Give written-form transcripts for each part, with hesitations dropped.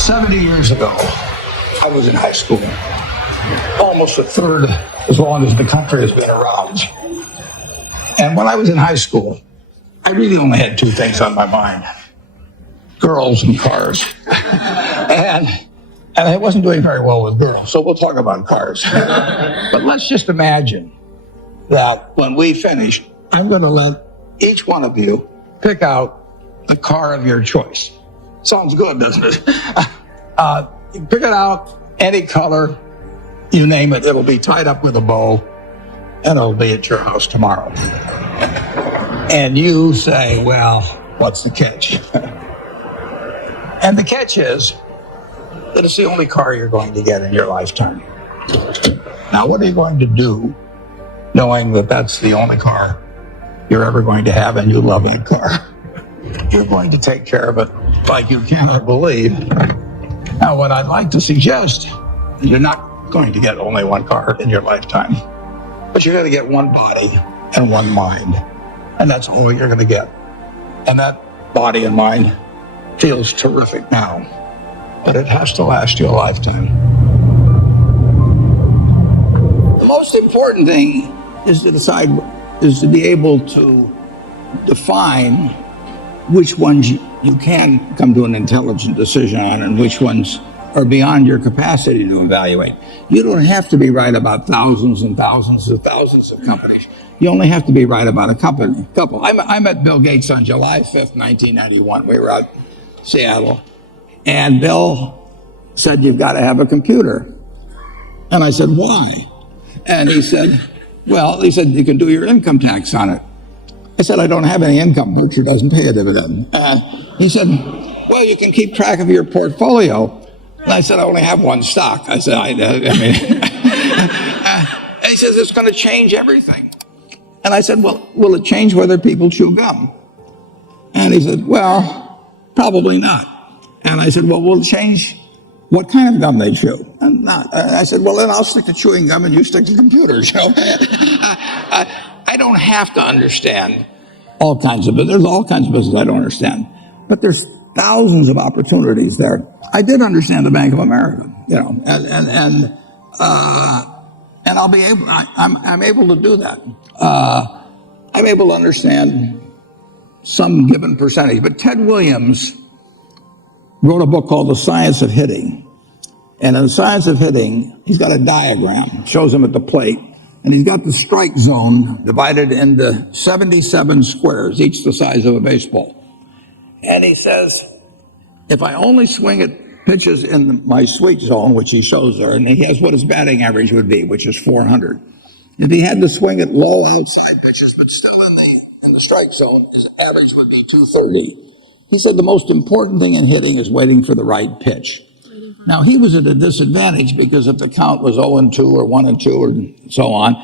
70 years ago, I was in high school, almost a third as long as the country has been around. And when I was in high school, I really only had two things on my mind: girls and cars. and I wasn't doing very well with girls, so we'll talk about cars. But let's just imagine that when we finish, I'm going to let each one of you pick out the car of your choice. Sounds good, doesn't it? You pick it out, any color, you name it. It'll be tied up with a bow, and it'll be at your house tomorrow. And you say, well, what's the catch? And the catch is that it's the only car you're going to get in your lifetime. Now, what are you going to do knowing that that's the only car you're ever going to have and you love that car? You're going to take care of it like you cannot believe. Now, what I'd like to suggest, you're not going to get only one car in your lifetime, but you're going to get one body and one mind. And that's all you're going to get. And that body and mind feels terrific now, but it has to last you a lifetime. The most important thing is to be able to define which ones you can come to an intelligent decision on and which ones are beyond your capacity to evaluate. You don't have to be right about thousands and thousands and thousands of companies. You only have to be right about a couple. I met Bill Gates on July 5th, 1991. We were out in Seattle, and Bill said, "You've got to have a computer." And I said, "Why?" And he said, "You can do your income tax on it." I said, "I don't have any income. Berkshire doesn't pay a dividend." He said, "Well, you can keep track of your portfolio." And I said, "I only have one stock." I said, and he says, "It's going to change everything." And I said, "Well, will it change whether people chew gum?" And he said, "Well, probably not." And I said, "Well, will it change what kind of gum they chew?" And I said, "Well, then I'll stick to chewing gum and you stick to computers." I don't have to understand all kinds of business. There's all kinds of business I don't understand. But there's thousands of opportunities there. I did understand the Bank of America, and I'll be able. I'm able to do that. I'm able to understand some given percentage. But Ted Williams wrote a book called The Science of Hitting, and in The Science of Hitting, he's got a diagram. Shows him at the plate, and he's got the strike zone divided into 77 squares, each the size of a baseball. And he says, if I only swing at pitches in my sweet zone, which he shows there, and he has what his batting average would be, which is 400. If he had to swing at low outside pitches, but still in the strike zone, his average would be 230. He said the most important thing in hitting is waiting for the right pitch. Now, he was at a disadvantage because if the count was 0-2 or 1-2 or so on,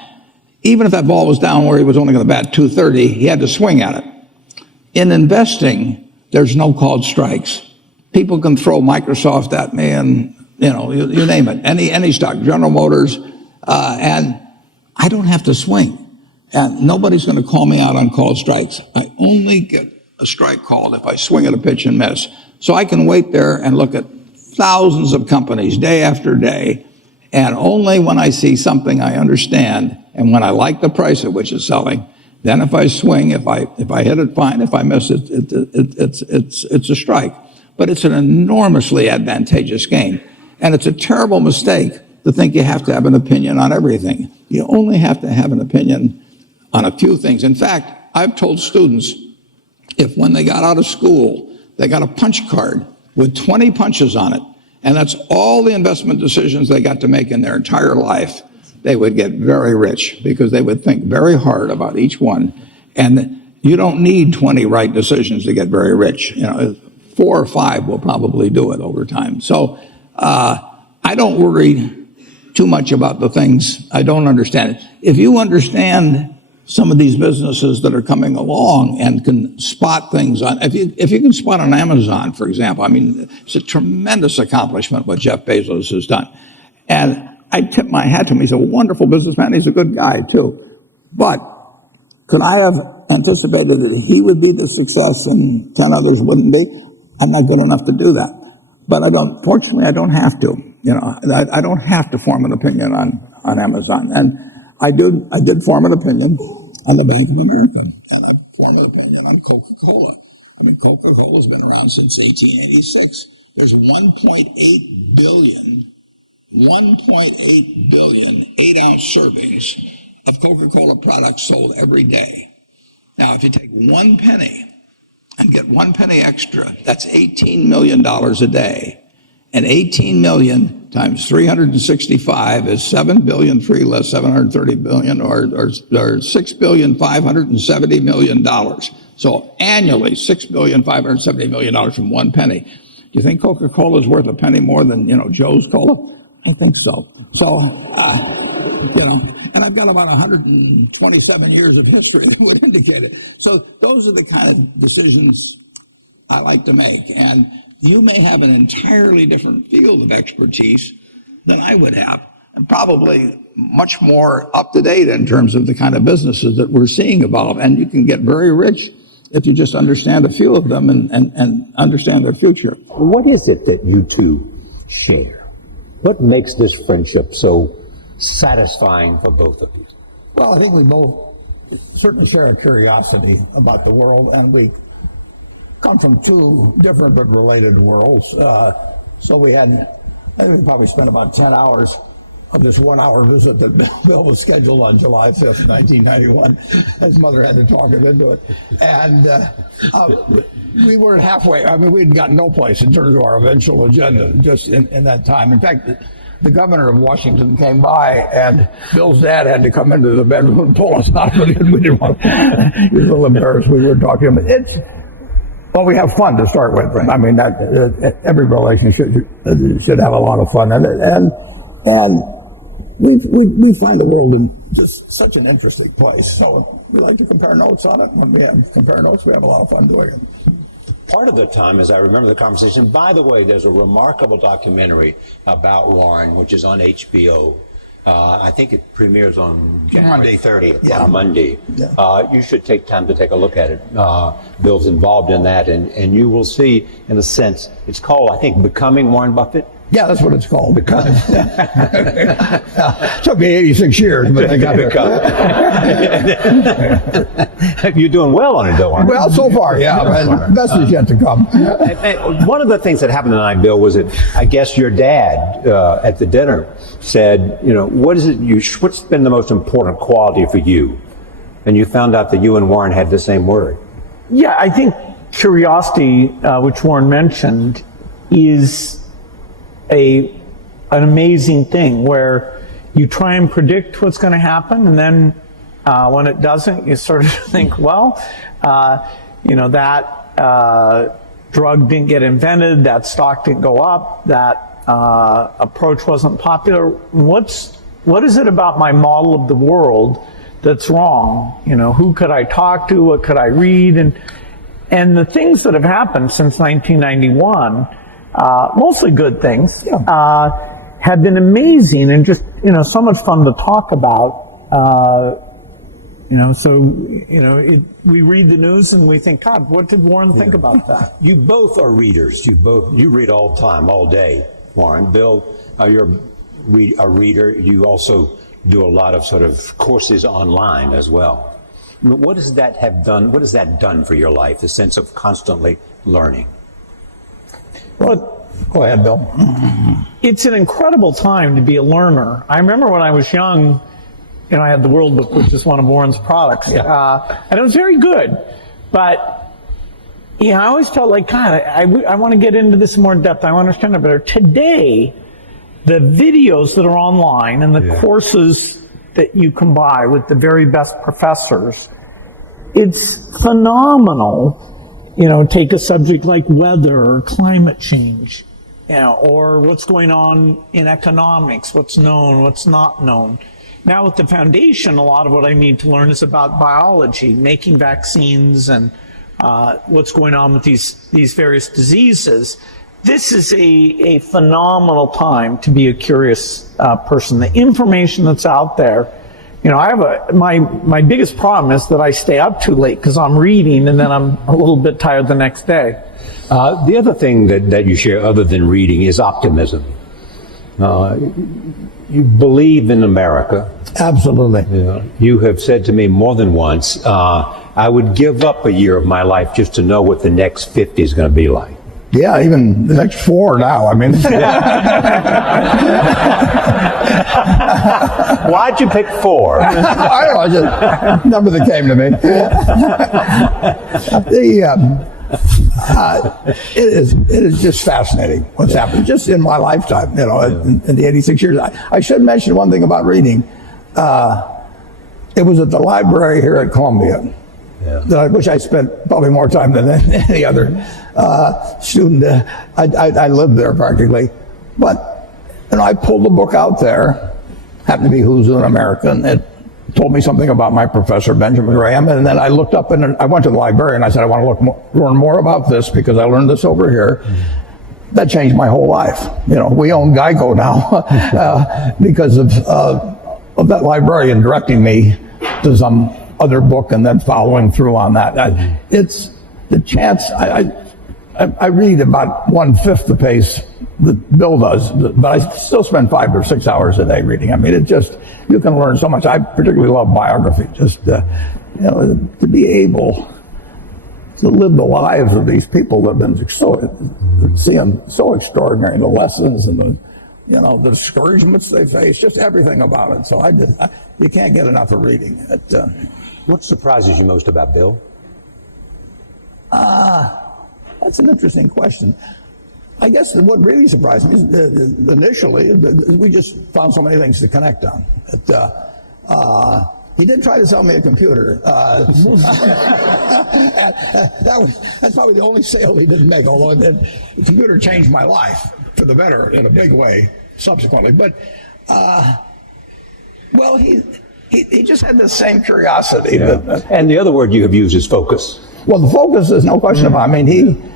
even if that ball was down where he was only going to bat 230, he had to swing at it. In investing, there's no called strikes. People can throw Microsoft at me and, you name it, any stock, General Motors, and I don't have to swing. And nobody's going to call me out on called strikes. I only get a strike called if I swing at a pitch and miss. So I can wait there and look at thousands of companies day after day, and only when I see something I understand and when I like the price at which it's selling, then if I swing, if I hit it, fine. If I miss it, it's a strike. But it's an enormously advantageous game. And it's a terrible mistake to think you have to have an opinion on everything. You only have to have an opinion on a few things. In fact, I've told students, if when they got out of school, they got a punch card with 20 punches on it, and that's all the investment decisions they got to make in their entire life, they would get very rich because they would think very hard about each one. And you don't need 20 right decisions to get very rich. 4 or 5 will probably do it over time. So I don't worry too much about the things I don't understand. If you understand some of these businesses that are coming along and can spot things on, if you can spot on Amazon, for example, it's a tremendous accomplishment what Jeff Bezos has done. And I tip my hat to him. He's a wonderful businessman. He's a good guy too. But could I have anticipated that he would be the success and 10 others wouldn't be? I'm not good enough to do that. But fortunately, I don't have to. I don't have to form an opinion on Amazon. And I did form an opinion on the Bank of America, and I formed an opinion on Coca-Cola. I mean, Coca-Cola's been around since 1886. There's 1.8 billion 8-ounce servings of Coca-Cola products sold every day. Now, if you take 1 penny and get 1 penny extra, that's $18 million a day. And 18 million times 365 is 7 billion, 3 less 730 billion, or $6,570,000,000. So annually, $6,570,000,000 from 1 penny. Do you think Coca-Cola is worth a penny more than, Joe's Cola? I think so. So, and I've got about 127 years of history that would indicate it. So those are the kind of decisions I like to make. And you may have an entirely different field of expertise than I would have, and probably much more up to date in terms of the kind of businesses that we're seeing evolve. And you can get very rich if you just understand a few of them and understand their future. What is it that you two share? What makes this friendship so satisfying for both of you? Well, I think we both certainly share a curiosity about the world, and we come from two different but related worlds. So we probably spent about 10 hours of this 1-hour visit that Bill was scheduled on July 5th, 1991. His mother had to talk him into it. And we weren't halfway. I mean, we'd gotten no place in terms of our eventual agenda just in that time. In fact, the governor of Washington came by, and Bill's dad had to come into the bedroom and pull us out of it. We didn't want to. He was a little embarrassed. We were talking to him. Well, we have fun to start with. Right. I mean, every relationship should have a lot of fun, and we find the world in just such an interesting place. So we like to compare notes on it. When we compare notes, we have a lot of fun doing it. Part of the time, as I remember the conversation, by the way, there's a remarkable documentary about Warren, which is on HBO. I think it premieres on January 30th, on Monday. Yeah. You should take time to take a look at it. Bill's involved in that, and you will see, in a sense, it's called, I think, Becoming Warren Buffett. Yeah, that's what it's called. Because it took me 86 years, but I got it. You're doing well on it, though, aren't you? Well, so far, yeah. But best is yet to come. One of the things that happened tonight, Bill, was that I guess your dad at the dinner said, what's been the most important quality for you? And you found out that you and Warren had the same word. Yeah, I think curiosity, which Warren mentioned, is an amazing thing where you try and predict what's going to happen, and then when it doesn't, you sort of think, well, that drug didn't get invented, that stock didn't go up, that approach wasn't popular. What is it about my model of the world that's wrong? Who could I talk to? What could I read? And the things that have happened since 1991, mostly good things, have been amazing and just, so much fun to talk about. We read the news and we think, God, what did Warren think about that? You both are readers. You read all the time, all day, Warren. Bill, you're a reader. You also do a lot of sort of courses online as well. What does that have done? What has that done for your life, the sense of constantly learning? Well, go ahead, Bill. It's an incredible time to be a learner. I remember when I was young, I had the World Book, which is one of Warren's products, and it was very good. But I always felt like, God, I want to get into this in more depth. I want to understand it better. Today, the videos that are online and the courses that you can buy with the very best professors, it's phenomenal. Take a subject like weather or climate change, or what's going on in economics, what's known, what's not known. Now with the foundation, a lot of what I need to learn is about biology, making vaccines, and what's going on with these various diseases. This is a phenomenal time to be a curious person. The information that's out there, I have my biggest problem is that I stay up too late because I'm reading and then I'm a little bit tired the next day. The other thing that you share other than reading is optimism. You believe in America. Absolutely. You have said to me more than once, I would give up a year of my life just to know what the next 50 is going to be like. Yeah, even the next 4 now. I mean, why'd you pick 4? I don't know, just a number that came to me. It is just fascinating what's happened just in my lifetime. In the 86 years. I should mention one thing about reading. It was at the library here at Columbia. Which I spent probably more time than any other student. I lived there practically. But I pulled the book out there, happened to be Who's an American. It told me something about my professor, Benjamin Graham. And then I looked up and I went to the library and I said, I want to learn more about this because I learned this over here. That changed my whole life. We own Geico now because of that librarian directing me to some other book and then following through on that. It's the chance. I read about 1/5 the pace that Bill does, but I still spend 5 or 6 hours a day reading. I mean, you can learn so much. I particularly love biography. Just to be able to live the lives of these people that have been so extraordinary, the lessons and the discouragements they face, just everything about it. So you can't get enough of reading. What surprises you most about Bill? That's an interesting question. I guess what really surprised me is initially we just found so many things to connect on. He did try to sell me a computer. That's probably the only sale he didn't make, although the computer changed my life for the better in a big way subsequently. But, he just had the same curiosity. And the other word you have used is focus. Well, the focus is no question about it. I mean,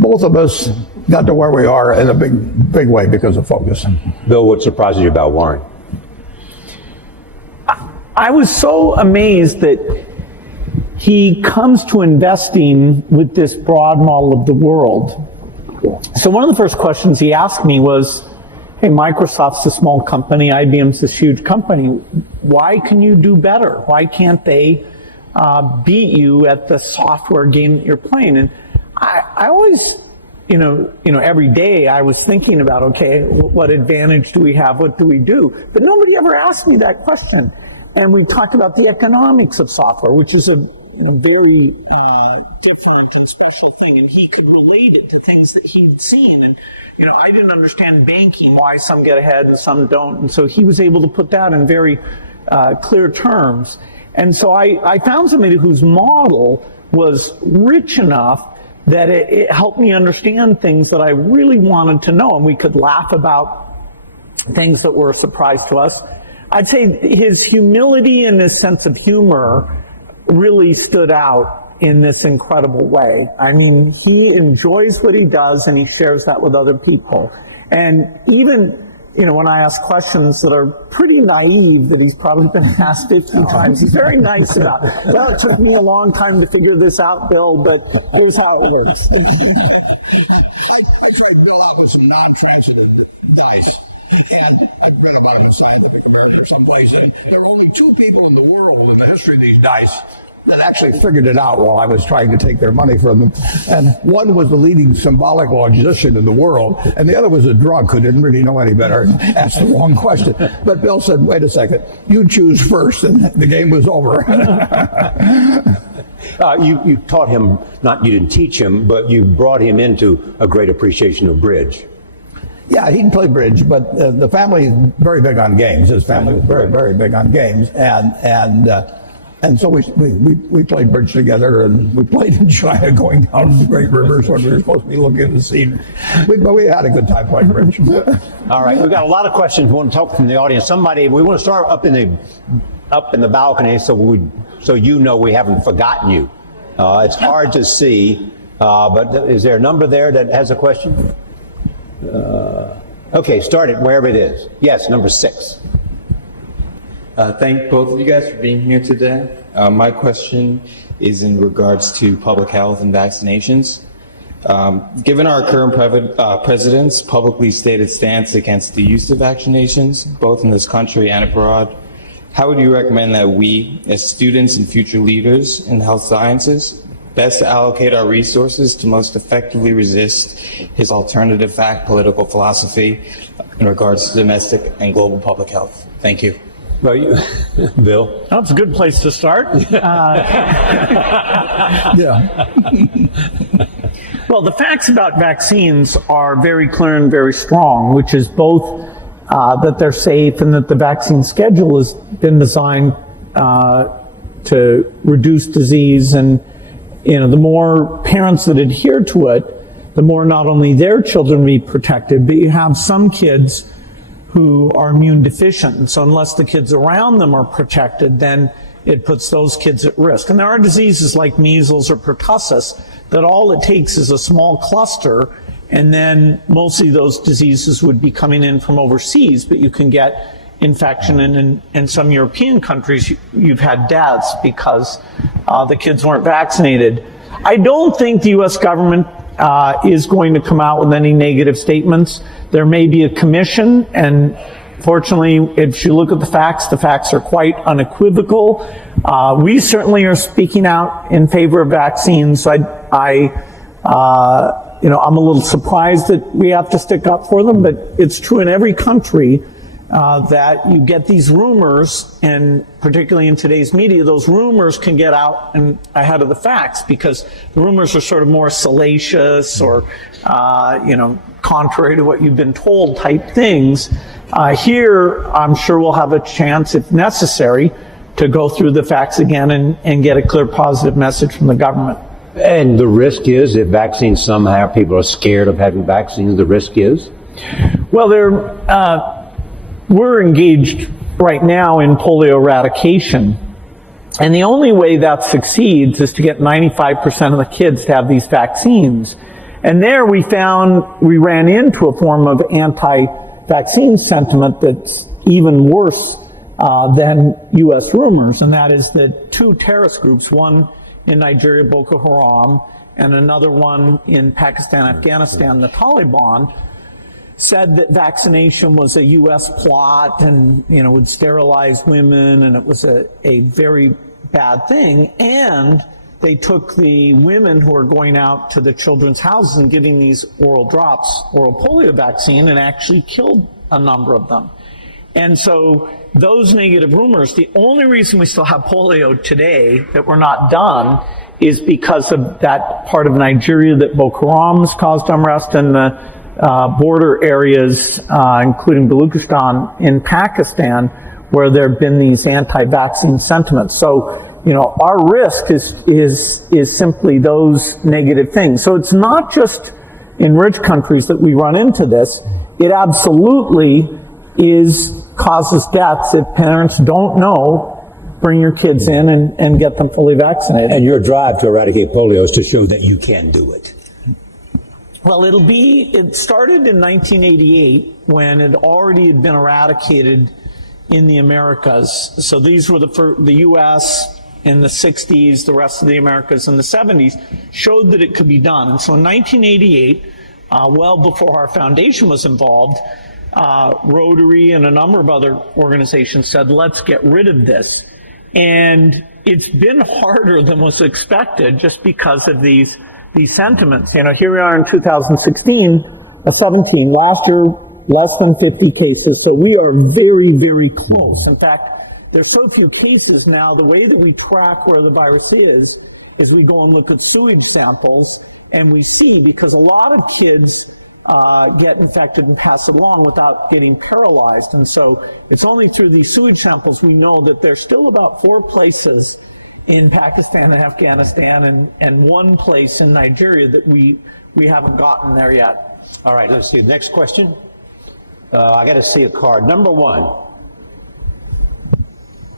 both of us got to where we are in a big way because of focus. Bill, what surprises you about Warren? I was so amazed that he comes to investing with this broad model of the world. So one of the first questions he asked me was, hey, Microsoft's a small company, IBM's this huge company. Why can you do better? Why can't they beat you at the software game that you're playing? And I always, every day I was thinking about, okay, what advantage do we have? What do we do? But nobody ever asked me that question. And we talked about the economics of software, which is a very different and special thing. And he could relate it to things that he'd seen. And, I didn't understand banking, why some get ahead and some don't. And so he was able to put that in very clear terms. And so I found somebody whose model was rich enough that it helped me understand things that I really wanted to know. And we could laugh about things that were a surprise to us. I'd say his humility and his sense of humor really stood out in this incredible way. I mean, he enjoys what he does and he shares that with other people. And even, when I ask questions that are pretty naive, that he's probably been asked 50 times, he's very nice about it. Well, it took me a long time to figure this out, Bill, but here's how it works. I tried Bill out with some non-transitive dice. I read about it in Scientific American or someplace, and there are only 2 people in the world in the history of these dice that actually figured it out while I was trying to take their money from them. And one was the leading symbolic logician in the world, and the other was a drunk who didn't really know any better and asked the wrong question. But Bill said, wait a second, you choose first, and the game was over. You taught him, you didn't teach him, but you brought him into a great appreciation of bridge. Yeah, he'd play bridge, but the family is very big on games. His family was very, very big on games, and so we played bridge together, and we played in China, going down the Great Rivers when we were supposed to be looking at the scenery. But we had a good time playing bridge. All right, we've got a lot of questions we want to talk from the audience. We want to start up in the balcony, so we haven't forgotten you. It's hard to see, but is there a number there that has a question? Okay, start it wherever it is. Yes, number 6. Thank both of you guys for being here today. My question is in regards to public health and vaccinations. Given our current president's publicly stated stance against the use of vaccinations, both in this country and abroad, how would you recommend that we, as students and future leaders in health sciences, best allocate our resources to most effectively resist his alternative fact political philosophy in regards to domestic and global public health? Thank you. Well, Bill? That's a good place to start. Yeah. Well, the facts about vaccines are very clear and very strong, which is both that they're safe and that the vaccine schedule has been designed to reduce disease. And, you know, the more parents that adhere to it, the more not only their children will be protected, but you have some kids who are immune deficient. And so unless the kids around them are protected, then it puts those kids at risk. And there are diseases like measles or pertussis that all it takes is a small cluster, and then mostly those diseases would be coming in from overseas, but you can get infection. And in some European countries, you've had deaths because the kids weren't vaccinated. I don't think the U.S. government is going to come out with any negative statements. There may be a commission, and fortunately, if you look at the facts are quite unequivocal. We certainly are speaking out in favor of vaccines. I'm a little surprised that we have to stick up for them, but it's true in every country that you get these rumors, and particularly in today's media, those rumors can get out and ahead of the facts because the rumors are sort of more salacious or, contrary to what you've been told type things. Here, I'm sure we'll have a chance, if necessary, to go through the facts again and get a clear positive message from the government. And the risk is, if vaccines somehow, people are scared of having vaccines, the risk is? Well, we're engaged right now in polio eradication. And the only way that succeeds is to get 95% of the kids to have these vaccines. And there we ran into a form of anti-vaccine sentiment that's even worse than U.S. rumors, and that is that two terrorist groups, one in Nigeria, Boko Haram, and another one in Pakistan, Afghanistan, the Taliban, said that vaccination was a U.S. plot and, would sterilize women, and it was a very bad thing. And they took the women who are going out to the children's houses and getting these oral polio vaccine, and actually killed a number of them. And so those negative rumors, the only reason we still have polio today, that we're not done, is because of that part of Nigeria that Boko Haram has caused unrest, and the border areas, including Baluchistan in Pakistan, where there have been these anti-vaccine sentiments. So, our risk is simply those negative things. So it's not just in rich countries that we run into this. It absolutely causes deaths if parents don't know. Bring your kids in and get them fully vaccinated. And your drive to eradicate polio is to show that you can do it. Well, it started in 1988 when it already had been eradicated in the Americas. So these were the U.S. in the 60s, the rest of the Americas in the 70s, showed that it could be done. And so in 1988, well before our foundation was involved, Rotary and a number of other organizations said, let's get rid of this. And it's been harder than was expected just because of these sentiments. Here we are in 2017, last year, less than 50 cases. So we are very, very close. In fact, there's so few cases now, the way that we track where the virus is we go and look at sewage samples, and we see, because a lot of kids get infected and pass it along without getting paralyzed. And so it's only through these sewage samples we know that there's still about 4 places in Pakistan and Afghanistan and 1 place in Nigeria that we haven't gotten there yet. All right, let's see. Next question. I got to see a card. Number 1.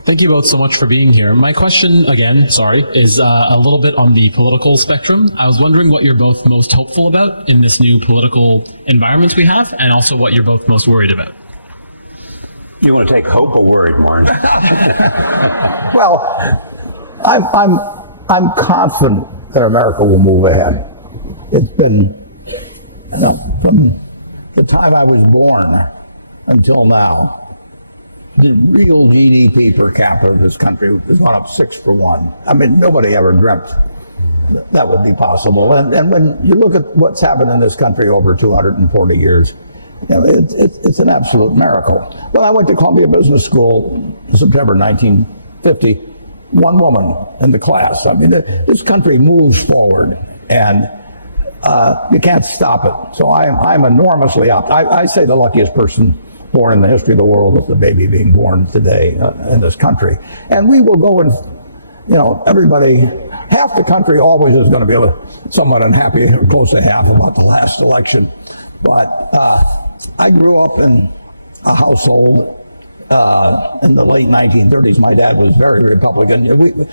Thank you both so much for being here. My question, again, is a little bit on the political spectrum. I was wondering what you're both most hopeful about in this new political environment we have, and also what you're both most worried about. You want to take hope or worry, Warren? Well, I'm confident that America will move ahead. It's been, from the time I was born until now, the real GDP per capita of this country has gone up 6 for 1. I mean, nobody ever dreamt that would be possible. And when you look at what's happened in this country over 240 years, it's an absolute miracle. When I went to Columbia Business School in September 1950, one woman in the class. I mean, this country moves forward, and you can't stop it. So I'm enormously optimistic. I say the luckiest person born in the history of the world is the baby being born today in this country. And we will go and, everybody, half the country always is going to be somewhat unhappy, or close to half, about the last election. But I grew up in a household in the late 1930s. My dad was very Republican.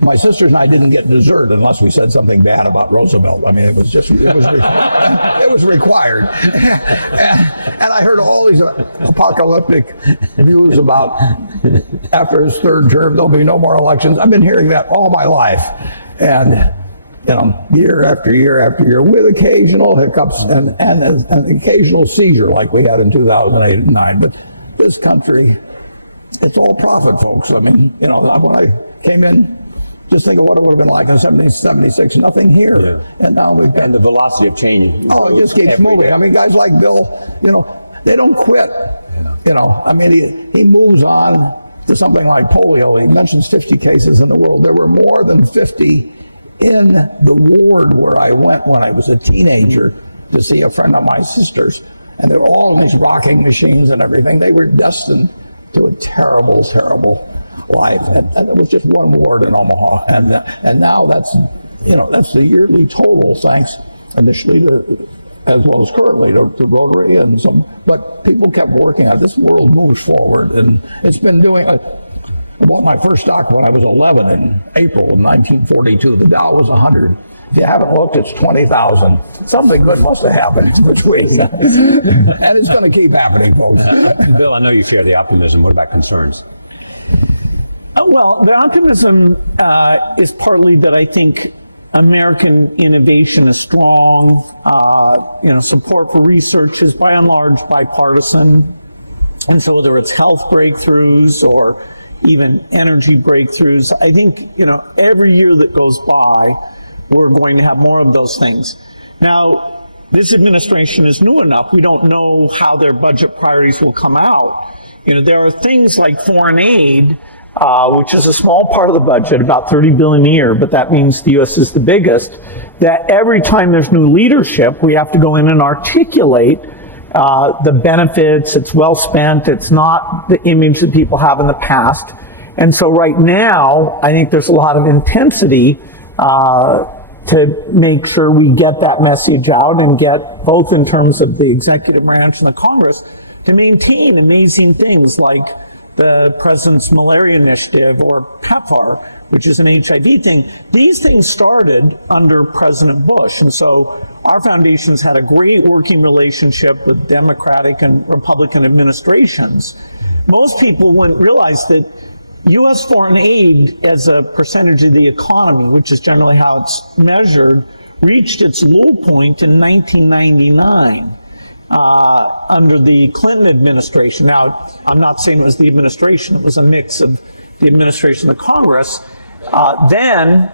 My sisters and I didn't get dessert unless we said something bad about Roosevelt. I mean, it was required. And I heard all these apocalyptic views about after his third term, there'll be no more elections. I've been hearing that all my life. And, year after year after year, with occasional hiccups and an occasional seizure like we had in 2008 and 9. But this country, it's all profit, folks. I mean, when I came in, just think of what it would have been like in 1776. Nothing here. Yeah. And now we've got... And the velocity of change. Oh, it just keeps moving. I mean, guys like Bill, they don't quit. I mean, he moves on to something like polio. He mentions 50 cases in the world. There were more than 50 in the ward where I went when I was a teenager to see a friend of my sister's. And they're all in these rocking machines and everything. They were destined to a terrible, terrible life. And it was just one ward in Omaha. And now that's the yearly total, thanks initially to, as well as currently, to Rotary and some. But people kept working on it. This world moves forward. And it's been doing... I bought my first stock when I was 11 in April of 1942. The Dow was 100. If you haven't looked, it's 20,000. Something good must have happened this week. And it's going to keep happening, folks. Bill, I know you share the optimism. What about concerns? Well, the optimism is partly that I think American innovation is strong. Support for research is by and large bipartisan. And so whether it's health breakthroughs or even energy breakthroughs, I think, every year that goes by, we're going to have more of those things. Now, this administration is new enough. We don't know how their budget priorities will come out. There are things like foreign aid, which is a small part of the budget, about $30 billion a year, but that means the U.S. is the biggest, that every time there's new leadership, we have to go in and articulate the benefits. It's well spent. It's not the image that people have in the past. And so right now, I think there's a lot of intensity to make sure we get that message out and get, both in terms of the executive branch and the Congress, to maintain amazing things like the President's Malaria Initiative or PEPFAR, which is an HIV thing. These things started under President Bush, and so our foundation's had a great working relationship with Democratic and Republican administrations. Most people wouldn't realize that U.S. foreign aid as a percentage of the economy, which is generally how it's measured, reached its low point in 1999 under the Clinton administration. Now, I'm not saying it was the administration. It was a mix of the administration and the Congress. Then,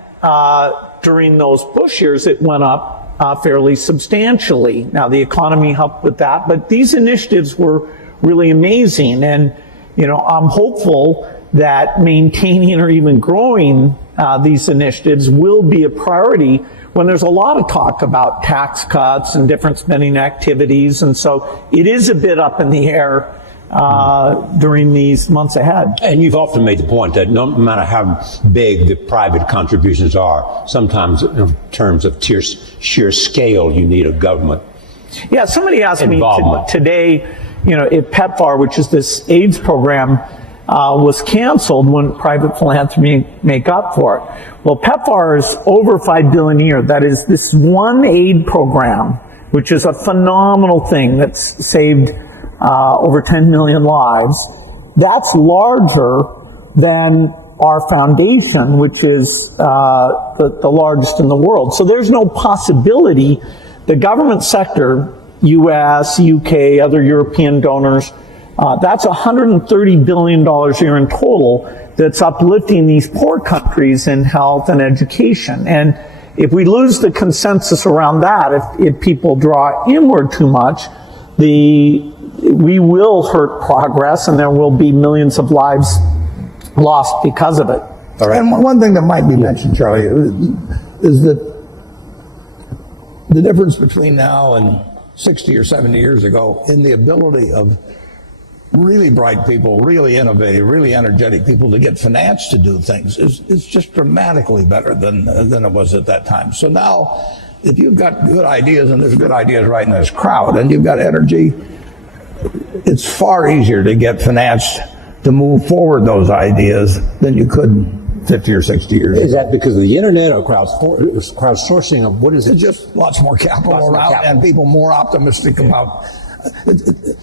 during those Bush years, it went up fairly substantially. Now, the economy helped with that, but these initiatives were really amazing. And, I'm hopeful that maintaining or even growing these initiatives will be a priority when there's a lot of talk about tax cuts and different spending activities. And so it is a bit up in the air during these months ahead. And you've often made the point that no matter how big the private contributions are, sometimes in terms of sheer scale, you need a government. Yeah, somebody asked me today, if PEPFAR, which is this AIDS program, was canceled, wouldn't private philanthropy make up for it? Well, PEPFAR is over $5 billion a year. That is this one aid program, which is a phenomenal thing that's saved over 10 million lives. that's larger than our foundation, which is the largest in the world. So there's no possibility the government sector, US, UK, other European donors, that's $130 billion a year in total that's uplifting these poor countries in health and education. And if we lose the consensus around that, if people draw inward too much, we will hurt progress and there will be millions of lives lost because of it. All right. And one thing that might be mentioned, Charlie, is that the difference between now and 60 or 70 years ago in the ability of really bright people, really innovative, really energetic people to get finance to do things is just dramatically better than it was at that time. So now, if you've got good ideas, and there's good ideas right in this crowd, and you've got energy, it's far easier to get finance to move forward those ideas than you could 50 or 60 years ago. Is that because of the internet or crowdsourcing? Of what is it? It's just lots more capital around and people more optimistic about.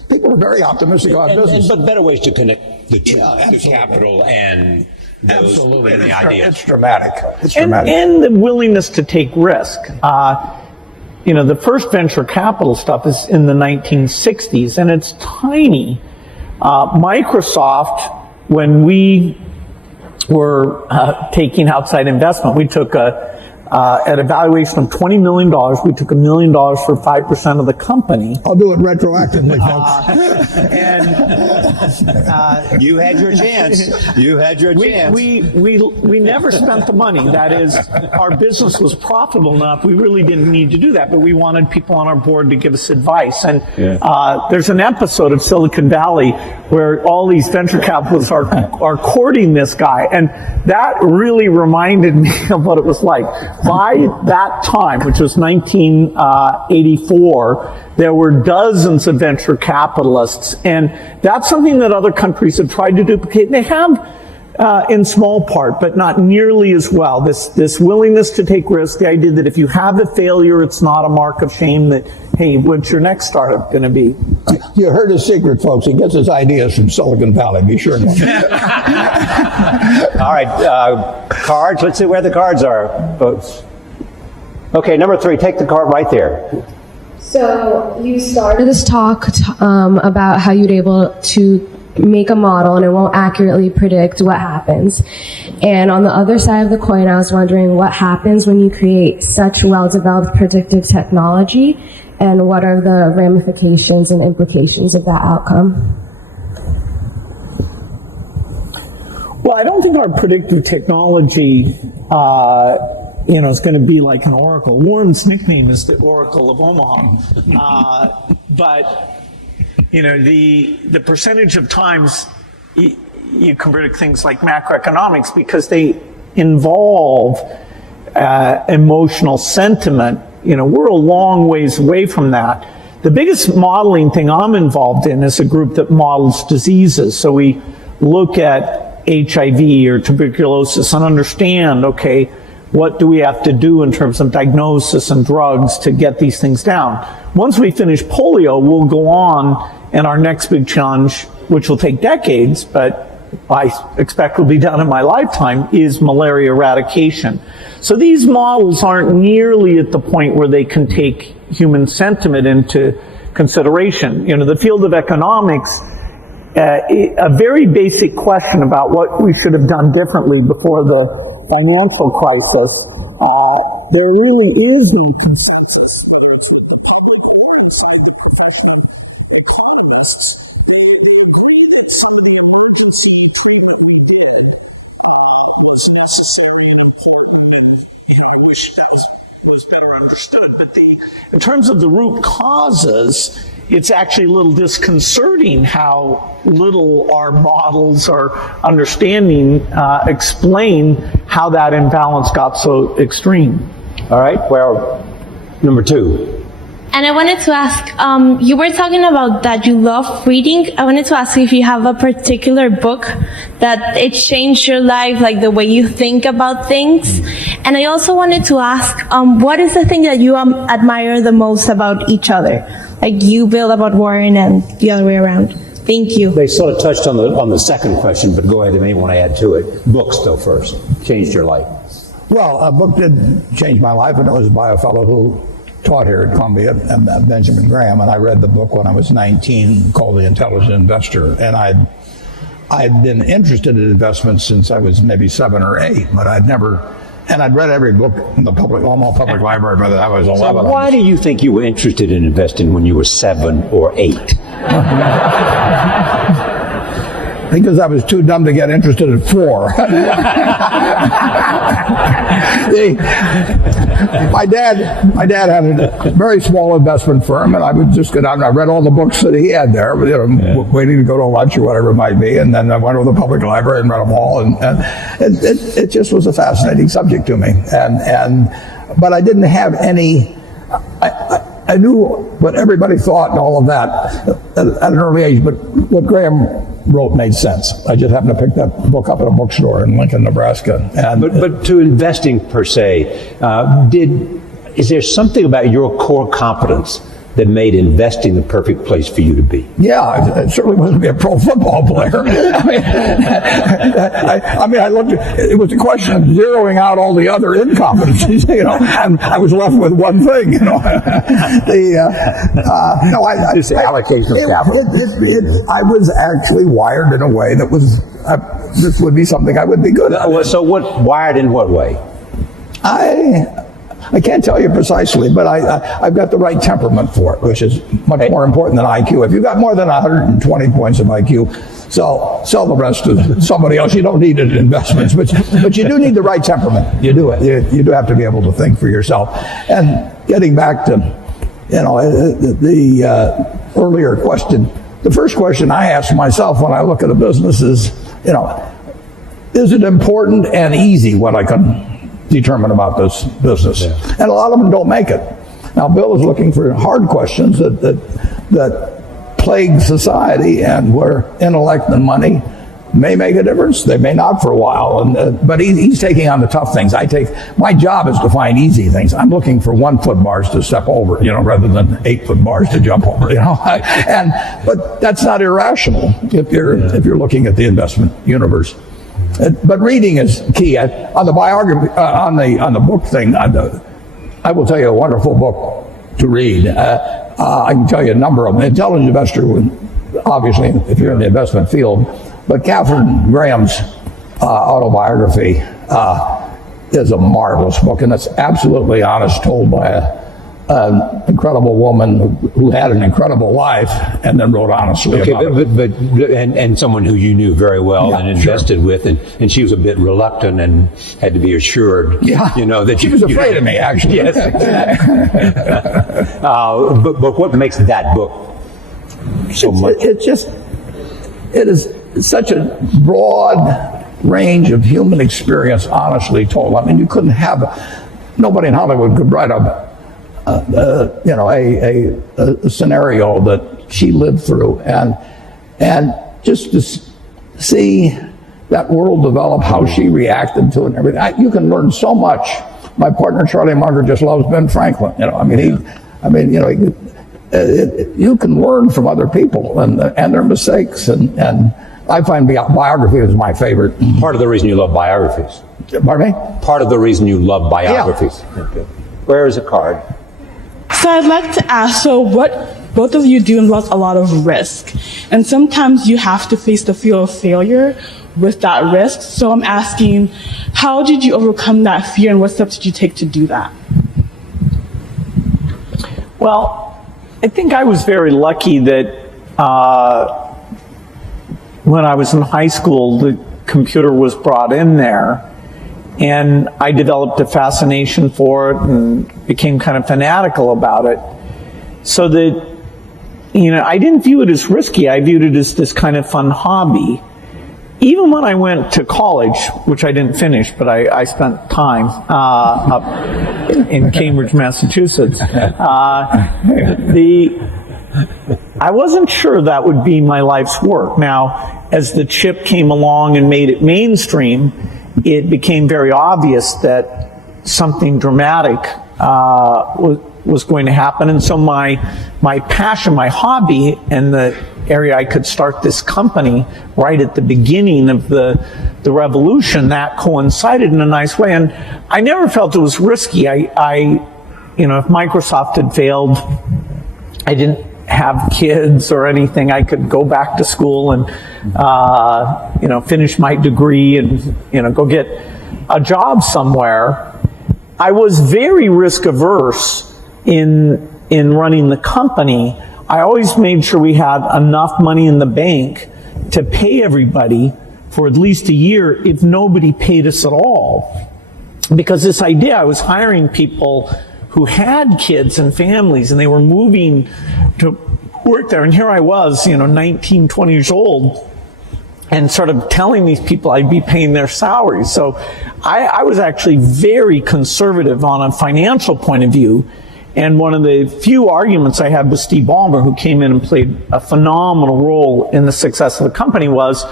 People are very optimistic about business. But better ways to connect the two, the capital and those Absolutely. and the ideas. It's dramatic. It's And dramatic. the willingness to take risk. The first venture capital stuff is in the 1960s, and it's tiny. Microsoft, when we were taking outside investment, we took at a valuation of $20 million, we took $1 million for 5% of the company. I'll do it retroactively, folks. And You had your chance. You had your chance. we never spent the money. That is, our business was profitable enough. We really didn't need to do that, but we wanted people on our board to give us advice. And there's an episode of Silicon Valley where all these venture capitalists are courting this guy, and that really reminded me of what it was like. By that time, which was 1984, there were dozens of venture capitalists, and that's something that other countries have tried to duplicate. They have in small part, but not nearly as well. This willingness to take risks, the idea that if you have a failure, it's not a mark of shame, that, hey, what's your next startup going to be? You heard his secret, folks. He gets his ideas from Silicon Valley. Be sure. All right, cards. Let's see where the cards are, folks. Okay, number 3. Take the card right there. So you started this talk about how you'd able to make a model and it won't accurately predict what happens. And on the other side of the coin, I was wondering what happens when you create such well-developed predictive technology, and what are the ramifications and implications of that outcome? Well, I don't think our predictive technology, is going to be like an oracle. Warren's nickname is the Oracle of Omaha. But the percentage of times you can predict things like macroeconomics, because they involve emotional sentiment. We're a long ways away from that. The biggest modeling thing I'm involved in is a group that models diseases. So we look at HIV or tuberculosis and understand, okay, what do we have to do in terms of diagnosis and drugs to get these things down? Once we finish polio, we'll go on, and our next big challenge, which will take decades, but I expect will be done in my lifetime, is malaria eradication. So these models aren't nearly at the point where they can take human sentiment into consideration. The field of economics, a very basic question about what we should have done differently before the financial crisis, there really is no consensus. Economists, they agree that some of the emergencies it's necessary and important. I wish that was better understood. But in terms of the root causes, it's actually a little disconcerting how little our models or understanding explain how that imbalance got so extreme. All right, well, number 2. And I wanted to ask, you were talking about that you love reading. I wanted to ask if you have a particular book that it changed your life, like the way you think about things. And I also wanted to ask, what is the thing that you admire the most about each other? Like you, Bill, about Warren, and the other way around. Thank you. They sort of touched on the second question, but go ahead, they may want to add to it. Books, though, first. Changed your life. Well, a book did change my life, and it was by a fellow who taught here at Columbia, Benjamin Graham, and I read the book when I was 19 called The Intelligent Investor, and I'd been interested in investments since I was maybe 7 or 8, but I'd read every book in the Omaha Public Library by the time I was 11. Why do you think you were interested in investing when you were 7 or 8? Because I was too dumb to get interested at 4. My dad had a very small investment firm, and I would just go down and I read all the books that he had there, waiting to go to lunch or whatever it might be, and then I went to the public library and read them all, and it just was a fascinating subject to me, but I didn't have any. I knew what everybody thought and all of that at an early age, but what Graham wrote made sense. I just happened to pick that book up at a bookstore in Lincoln, Nebraska. But to investing per se, is there something about your core competence that made investing the perfect place for you to be? Yeah, it certainly wasn't to be a pro football player. I looked at it was a question of zeroing out all the other incompetencies, and I was left with one thing, Just allocation of capital. I was actually wired in a way that was, this would be something I would be good at. So wired in what way? I can't tell you precisely, but I've got the right temperament for it, which is much more important than IQ. If you've got more than 120 points of IQ, sell the rest to somebody else. You don't need it in investments, but you do need the right temperament. You do. You do have to be able to think for yourself. And getting back to, the earlier question, the first question I ask myself when I look at a business is, is it important and easy what I can determine about this business? Yeah. And a lot of them don't make it. Now, Bill is looking for hard questions that plague society, and where intellect and money may make a difference. They may not for a while, but he's taking on the tough things. My job is to find easy things. I'm looking for 1-foot bars to step over, rather than 8-foot bars to jump over, but that's not irrational if you're looking at the investment universe. But reading is key. On the biography, on the book thing, I will tell you a wonderful book to read. I can tell you a number of them. Intelligent Investor, obviously, if you're in the investment field, but Catherine Graham's autobiography is a marvelous book, and it's absolutely honest, told by an incredible woman who had an incredible life and then wrote honestly about it. And someone who you knew very well and invested with, and she was a bit reluctant and had to be assured, that she was afraid of me, actually. Yes. But what makes that book so much? It is such a broad range of human experience, honestly told. I mean, you couldn't have nobody in Hollywood could write a scenario that she lived through, and just to see that world develop, how she reacted to it and everything. You can learn so much. My partner Charlie Munger just loves Ben Franklin. You can learn from other people and their mistakes, and I find biography is my favorite. Part of the reason you love biographies. Pardon me? Part of the reason you love biographies. Yeah. Okay. Where is a card? So I'd like to ask, what both of you do involves a lot of risk. And sometimes you have to face the fear of failure with that risk. So I'm asking, how did you overcome that fear, and what steps did you take to do that? Well, I think I was very lucky that when I was in high school, the computer was brought in there. And I developed a fascination for it and became kind of fanatical about it. So that, I didn't view it as risky. I viewed it as this kind of fun hobby. Even when I went to college, which I didn't finish, but I spent time up in Cambridge, Massachusetts, I wasn't sure that would be my life's work. Now, as the chip came along and made it mainstream, it became very obvious that something dramatic was going to happen. And so my passion, my hobby, and the area I could start this company right at the beginning of the revolution, that coincided in a nice way. And I never felt it was risky. If Microsoft had failed, I didn't have kids or anything. I could go back to school and, finish my degree and, go get a job somewhere. I was very risk averse in running the company. I always made sure we had enough money in the bank to pay everybody for at least a year if nobody paid us at all. Because this idea, I was hiring people who had kids and families, and they were moving to work there. And here I was, 19, 20 years old, and sort of telling these people I'd be paying their salaries. So I was actually very conservative on a financial point of view. And one of the few arguments I had with Steve Ballmer, who came in and played a phenomenal role in the success of the company, was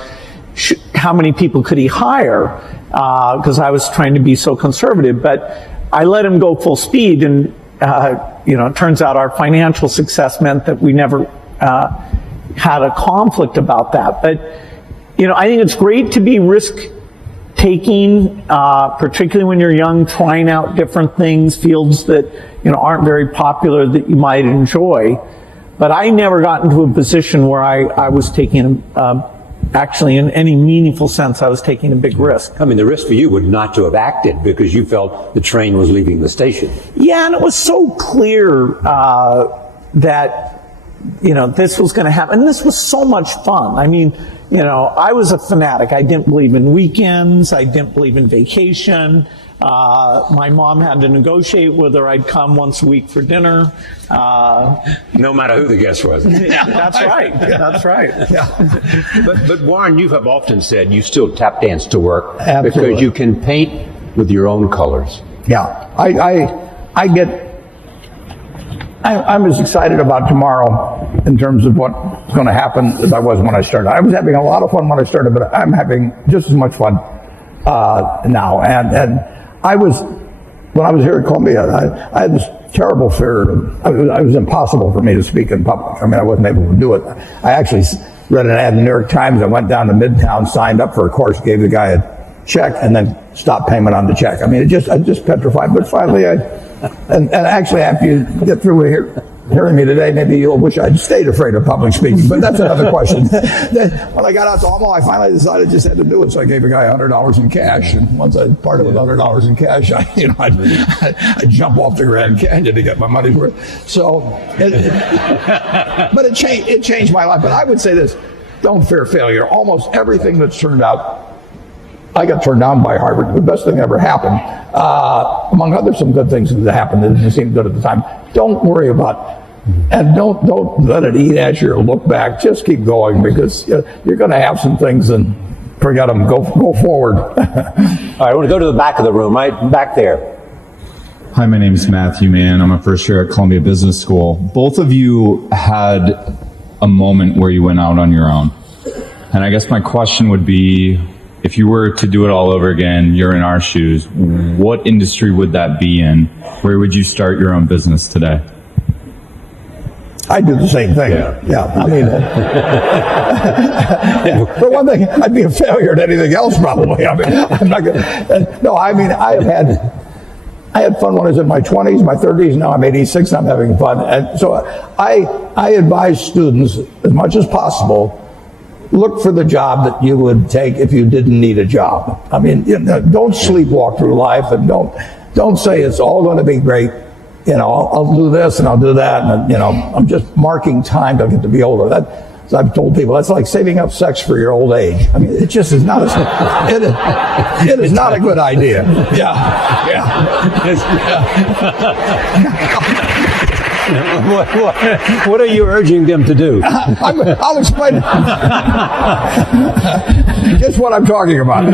how many people could he hire? Because I was trying to be so conservative. But I let him go full speed, and it turns out our financial success meant that we never had a conflict about that. But I think it's great to be risk-taking, particularly when you're young, trying out different things, fields that aren't very popular that you might enjoy. But I never got into a position where I was taking actually, in any meaningful sense, I was taking a big risk. I mean, the risk for you would not to have acted because you felt the train was leaving the station. Yeah, and it was so clear that, this was going to happen. And this was so much fun. I mean, I was a fanatic. I didn't believe in weekends. I didn't believe in vacation. My mom had to negotiate whether I'd come once a week for dinner. No matter who the guest was. Yeah, that's right. That's right. Yeah. But Warren, you have often said you still tap dance to work. Absolutely. Because you can paint with your own colors. Yeah, I'm as excited about tomorrow in terms of what's going to happen as I was when I started. I was having a lot of fun when I started, but I'm having just as much fun now. And when I was here at Columbia, I had this terrible fear. It was impossible for me to speak in public. I mean, I wasn't able to do it. I actually read an ad in the New York Times. I went down to Midtown, signed up for a course, gave the guy a check, and then stopped payment on the check. I mean, I'm just petrified. But finally, and actually, after you get through hearing me today, maybe you'll wish I'd stayed afraid of public speaking, but that's another question. When I got out to Omaha, I finally decided I just had to do it, so I gave a guy $100 in cash, and once I parted with $100 in cash, I'd jump off the Grand Canyon to get my money's worth. So, but it changed my life. But I would say this: don't fear failure. Almost everything that's turned out. I got turned down by Harvard. The best thing that ever happened, among other some good things that happened that didn't seem good at the time. Don't worry about it. And don't let it eat at you or look back. Just keep going, because you're going to have some things and forget them. Go forward. All right, I want to go to the back of the room, right back there. Hi, my name is Matthew Mann. I'm a first year at Columbia Business School. Both of you had a moment where you went out on your own. And I guess my question would be, if you were to do it all over again, you're in our shoes, what industry would that be in? Where would you start your own business today? I'd do the same thing. Yeah. I mean, for one thing, I'd be a failure at anything else probably. I mean, I'm not gonna. No, I mean, I had fun when I was in my 20s, my 30s. Now I'm 86. I'm having fun, and so I advise students as much as possible. Look for the job that you would take if you didn't need a job. I mean, don't sleepwalk through life, and don't say it's all going to be great. I'll do this and I'll do that, and I'm just marking time till I get to be older. As I've told people, that's like saving up sex for your old age. I mean, it just is not. It is not a good idea. Yeah. What are you urging them to do? I'll explain just what I'm talking about.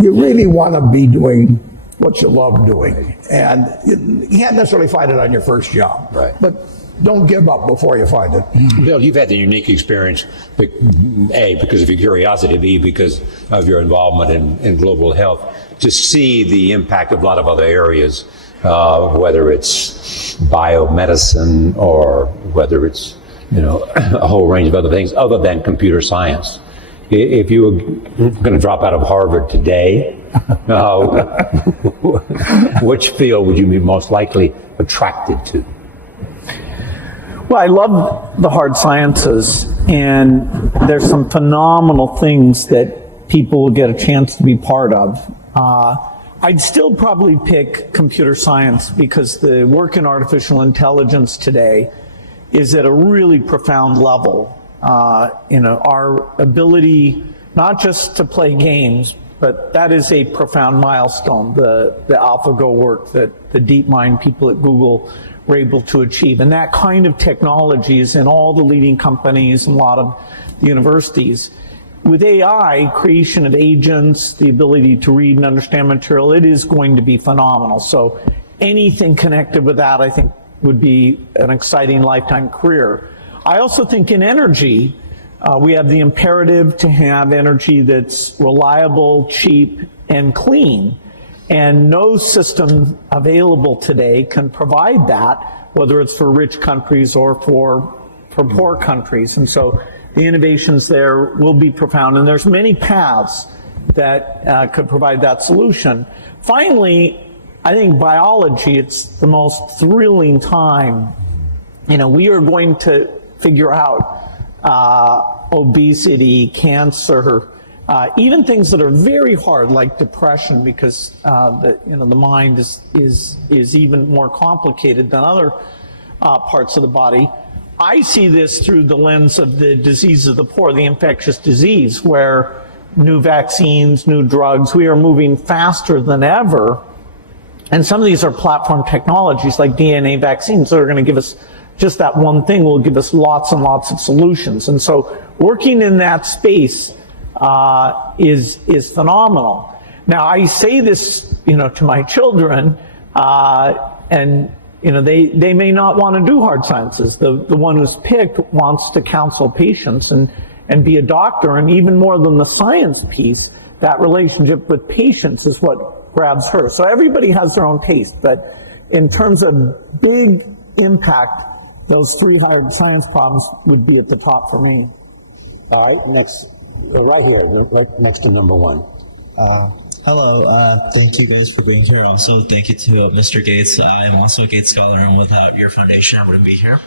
You really want to be doing what you love doing, and you can't necessarily find it on your first job. Right. But don't give up before you find it. Bill, you've had the unique experience, A, because of your curiosity, B, because of your involvement in global health, to see the impact of a lot of other areas, whether it's biomedicine or whether it's, a whole range of other things other than computer science. If you were going to drop out of Harvard today, which field would you be most likely attracted to? Well, I love the hard sciences, and there's some phenomenal things that people will get a chance to be part of. I'd still probably pick computer science because the work in artificial intelligence today is at a really profound level. Our ability not just to play games, but that is a profound milestone, the AlphaGo work that the DeepMind people at Google were able to achieve. And that kind of technology is in all the leading companies and a lot of the universities. With AI, creation of agents, the ability to read and understand material, it is going to be phenomenal. So anything connected with that, I think, would be an exciting lifetime career. I also think in energy, we have the imperative to have energy that's reliable, cheap, and clean. And no system available today can provide that, whether it's for rich countries or for poor countries. And so the innovations there will be profound. And there's many paths that could provide that solution. Finally, I think biology, it's the most thrilling time. We are going to figure out obesity, cancer, even things that are very hard like depression, because the mind is even more complicated than other parts of the body. I see this through the lens of the disease of the poor, the infectious disease, where new vaccines, new drugs, we are moving faster than ever. And some of these are platform technologies like DNA vaccines that are going to give us just that one thing will give us lots and lots of solutions. And so working in that space is phenomenal. Now, I say this, to my children, and they may not want to do hard sciences. The one who's picked wants to counsel patients and be a doctor, and even more than the science piece, that relationship with patients is what grabs her. So everybody has their own taste, but in terms of big impact, those 3 hard science problems would be at the top for me. All right, next, right here, right next to number 1. Hello, thank you guys for being here. Also, thank you to Mr. Gates. I am also a Gates Scholar, and without your foundation, I wouldn't be here.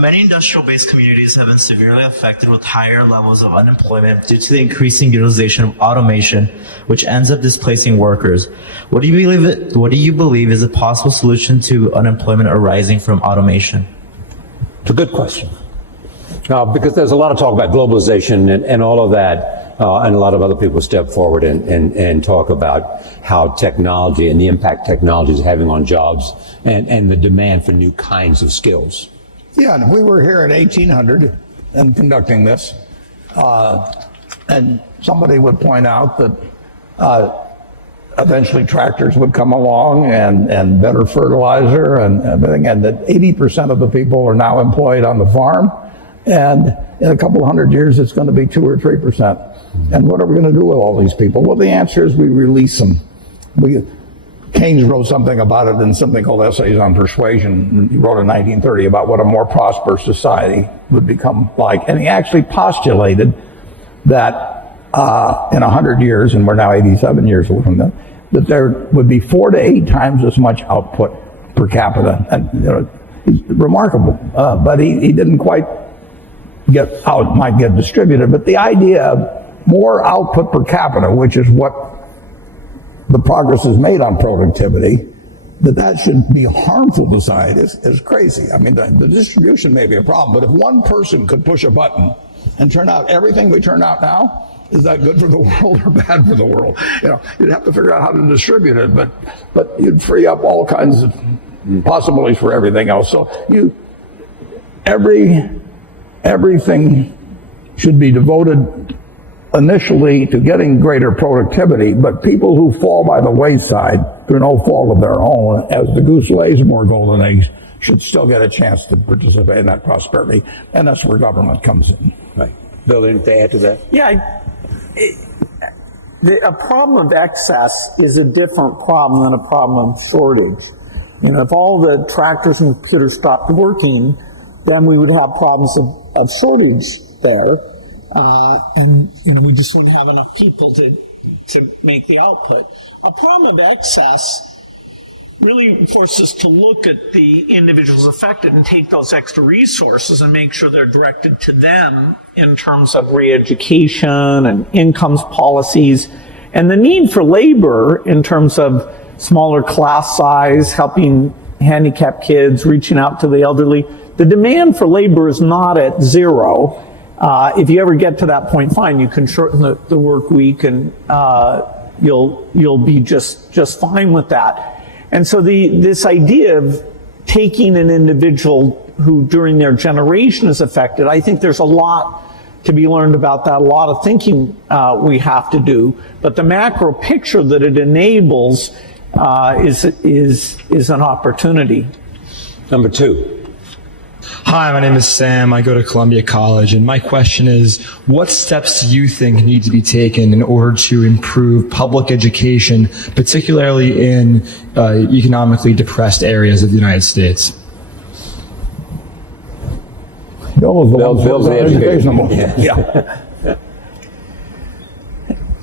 Many industrial-based communities have been severely affected with higher levels of unemployment due to the increasing utilization of automation, which ends up displacing workers. What do you believe is a possible solution to unemployment arising from automation? It's a good question. Because there's a lot of talk about globalization and all of that, and a lot of other people step forward and talk about how technology and the impact technology is having on jobs and the demand for new kinds of skills. Yeah, and we were here in 1800 and conducting this, and somebody would point out that eventually tractors would come along and better fertilizer and everything, and that 80% of the people are now employed on the farm, and in a couple hundred years it's going to be 2 or 3%. And what are we going to do with all these people? Well, the answer is we release them. Keynes wrote something about it in something called Essays on Persuasion. He wrote in 1930 about what a more prosperous society would become like. And he actually postulated that in 100 years, and we're now 87 years away from that there would be 4 to 8 times as much output per capita. And it's remarkable. But he didn't quite get how it might get distributed. But the idea of more output per capita, which is what the progress is made on productivity, that should be harmful to society is crazy. I mean, the distribution may be a problem, but if one person could push a button and turn out everything we turn out now, is that good for the world or bad for the world? You'd have to figure out how to distribute it, but you'd free up all kinds of possibilities for everything else. So everything should be devoted initially to getting greater productivity, but people who fall by the wayside through no fault of their own, as the goose lays more golden eggs, should still get a chance to participate in that prosperity, and that's where government comes in. Right. Bill, anything to add to that? Yeah, a problem of excess is a different problem than a problem of shortage. You know, if all the tractors and computers stopped working, then we would have problems of shortage there, and you know, we just wouldn't have enough people to make the output. A problem of excess really forces us to look at the individuals affected and take those extra resources and make sure they're directed to them in terms of re-education and incomes policies, and the need for labor in terms of smaller class size, helping handicapped kids, reaching out to the elderly. The demand for labor is not at zero. If you ever get to that point, fine, you can shorten the work week, and you'll be just fine with that. And so this idea of taking an individual who during their generation is affected, I think there's a lot to be learned about that, a lot of thinking we have to do. But the macro picture that it enables is an opportunity. Number two. Hi, my name is Sam. I go to Columbia College, and my question is, what steps do you think need to be taken in order to improve public education, particularly in economically depressed areas of the United States? Bill's the educational. Yeah.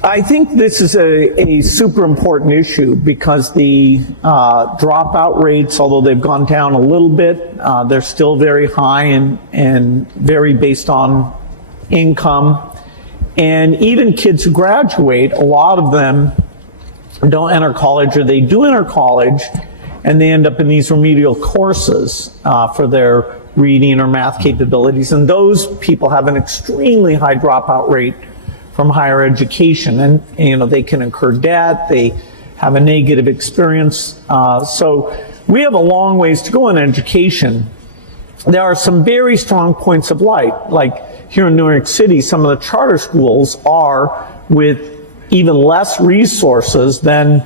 I think this is a super important issue because the dropout rates, although they've gone down a little bit, they're still very high and vary based on income. And even kids who graduate, a lot of them don't enter college, or they do enter college, and they end up in these remedial courses for their reading or math capabilities. And those people have an extremely high dropout rate from higher education, and you know, they can incur debt, they have a negative experience. So we have a long ways to go in education. There are some very strong points of light, like here in New York City, some of the charter schools are, with even less resources than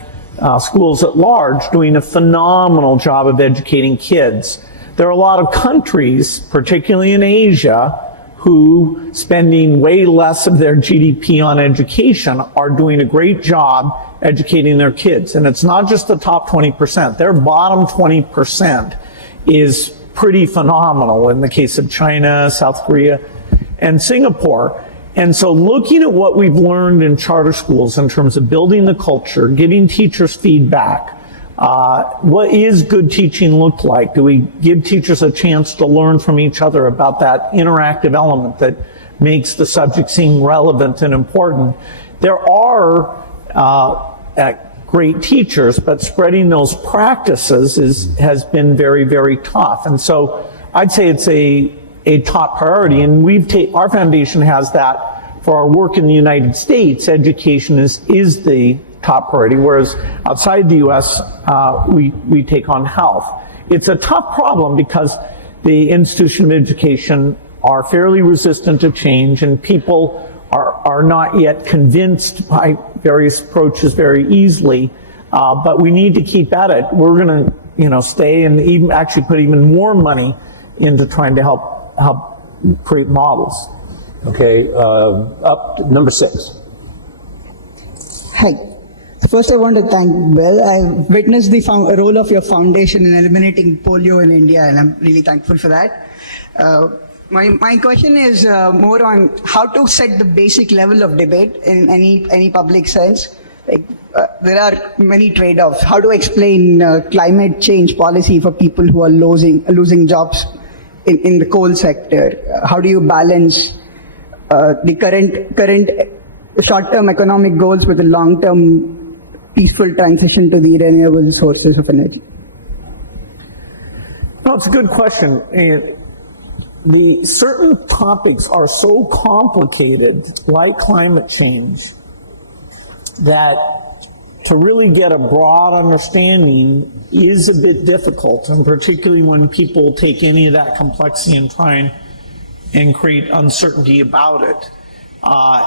schools at large, doing a phenomenal job of educating kids. There are a lot of countries, particularly in Asia, who, spending way less of their GDP on education, are doing a great job educating their kids. And it's not just the top 20%. Their bottom 20% is pretty phenomenal in the case of China, South Korea, and Singapore. And so looking at what we've learned in charter schools in terms of building the culture, giving teachers feedback, what is good teaching look like? Do we give teachers a chance to learn from each other about that interactive element that makes the subject seem relevant and important? There are great teachers, but spreading those practices has been very, very tough. And so I'd say it's a top priority, and our foundation has that for our work in the United States. Education is the top priority, whereas outside the U.S., we take on health. It's a tough problem because the institution of education are fairly resistant to change, and people are not yet convinced by various approaches very easily. But we need to keep at it. We're going to, stay and even actually put even more money into trying to help create models. Okay, up to number 6. Hi. First, I want to thank Bill. I witnessed the role of your foundation in eliminating polio in India, and I'm really thankful for that. My question is more on how to set the basic level of debate in any public sense. There are many trade-offs. How to explain climate change policy for people who are losing jobs in the coal sector? How do you balance the current short-term economic goals with the long-term peaceful transition to the renewable sources of energy? No, it's a good question. The certain topics are so complicated, like climate change, that to really get a broad understanding is a bit difficult, and particularly when people take any of that complexity and try and create uncertainty about it.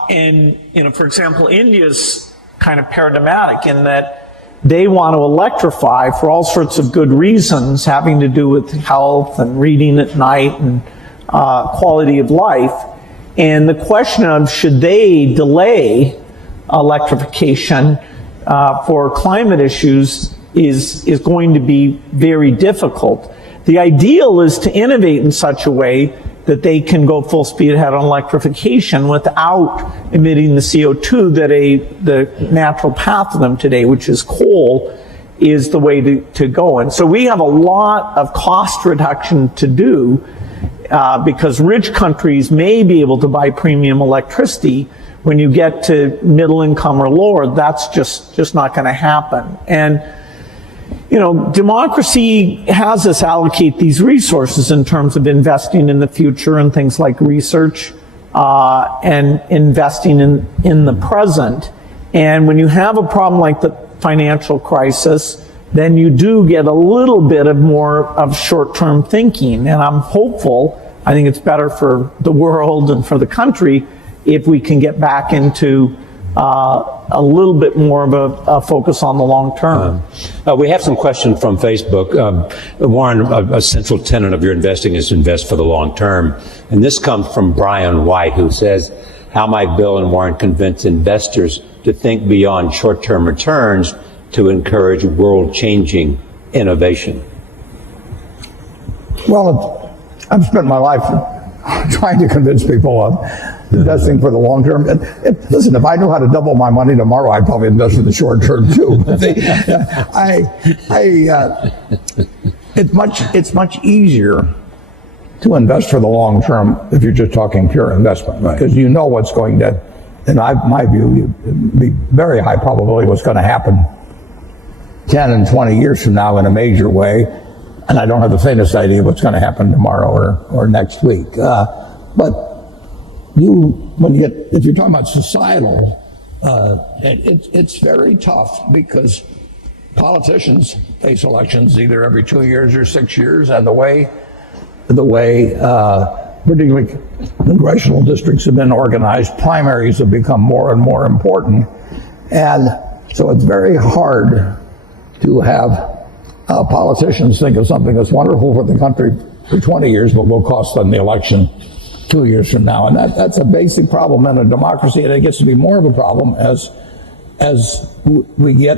And for example, India's kind of paradigmatic in that they want to electrify for all sorts of good reasons having to do with health and reading at night and quality of life. And the question of should they delay electrification for climate issues is going to be very difficult. The ideal is to innovate in such a way that they can go full speed ahead on electrification without emitting the CO2 that the natural path of them today, which is coal, is the way to go. And so we have a lot of cost reduction to do because rich countries may be able to buy premium electricity. When you get to middle income or lower, that's just not going to happen. And you know, democracy has us allocate these resources in terms of investing in the future and things like research and investing in the present. And when you have a problem like the financial crisis, then you do get a little bit of more of short-term thinking. And I'm hopeful, I think it's better for the world and for the country if we can get back into a little bit more of a focus on the long term. We have some questions from Facebook. Warren, a central tenet of your investing is to invest for the long term. And this comes from Brian White, who says, how might Bill and Warren convince investors to think beyond short-term returns to encourage world-changing innovation? Well, I've spent my life trying to convince people of investing for the long term. Listen, if I knew how to double my money tomorrow, I'd probably invest for the short term too. It's much easier to invest for the long term if you're just talking pure investment, because you know what's going to, in my view, be very high probability what's going to happen 10 and 20 years from now in a major way, and I don't have the faintest idea what's going to happen tomorrow or next week. But if you're talking about societal, it's very tough because politicians face elections either every 2 years or 6 years, and the way particularly congressional districts have been organized, primaries have become more and more important, and so it's very hard to have politicians think of something that's wonderful for the country for 20 years, but will cost them the election 2 years from now. And that's a basic problem in a democracy, and it gets to be more of a problem as we've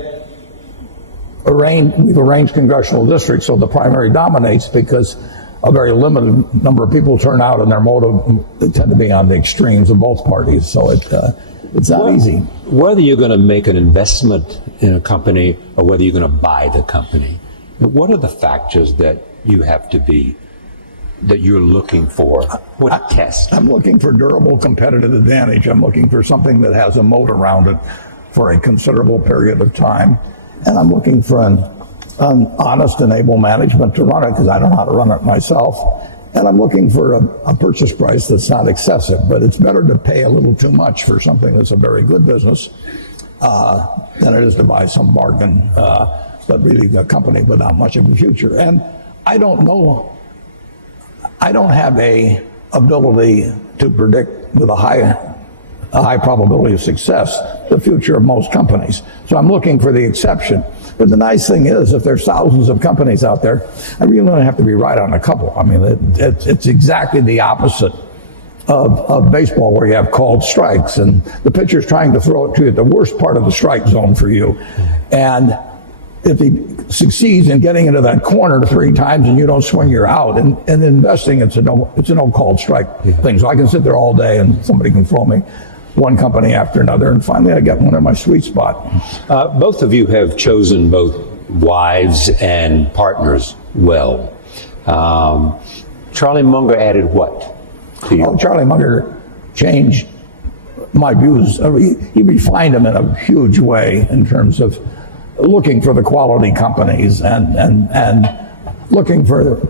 arranged congressional districts so the primary dominates, because a very limited number of people turn out, and their motive tend to be on the extremes of both parties. So it's not easy. Whether you're going to make an investment in a company or whether you're going to buy the company, what are the factors that you have to be, that you're looking for? What test? I'm looking for durable competitive advantage. I'm looking for something that has a moat around it for a considerable period of time. And I'm looking for an honest and able management to run it, because I don't know how to run it myself. And I'm looking for a purchase price that's not excessive, but it's better to pay a little too much for something that's a very good business than it is to buy some bargain, but really a company without much of a future. And I don't know. I don't have a ability to predict with a high probability of success the future of most companies. So I'm looking for the exception. But the nice thing is, if there's thousands of companies out there, I really don't have to be right on a couple. I mean, it's exactly the opposite of baseball, where you have called strikes, and the pitcher's trying to throw it to you at the worst part of the strike zone for you. And if he succeeds in getting into that corner 3 times and you don't swing, you're out. And investing, it's a no called strike thing. So I can sit there all day and somebody can throw me one company after another, and finally I get one in my sweet spot. Both of you have chosen both wives and partners well. Charlie Munger added what to you? Oh, Charlie Munger changed my views. He refined them in a huge way in terms of looking for the quality companies and looking for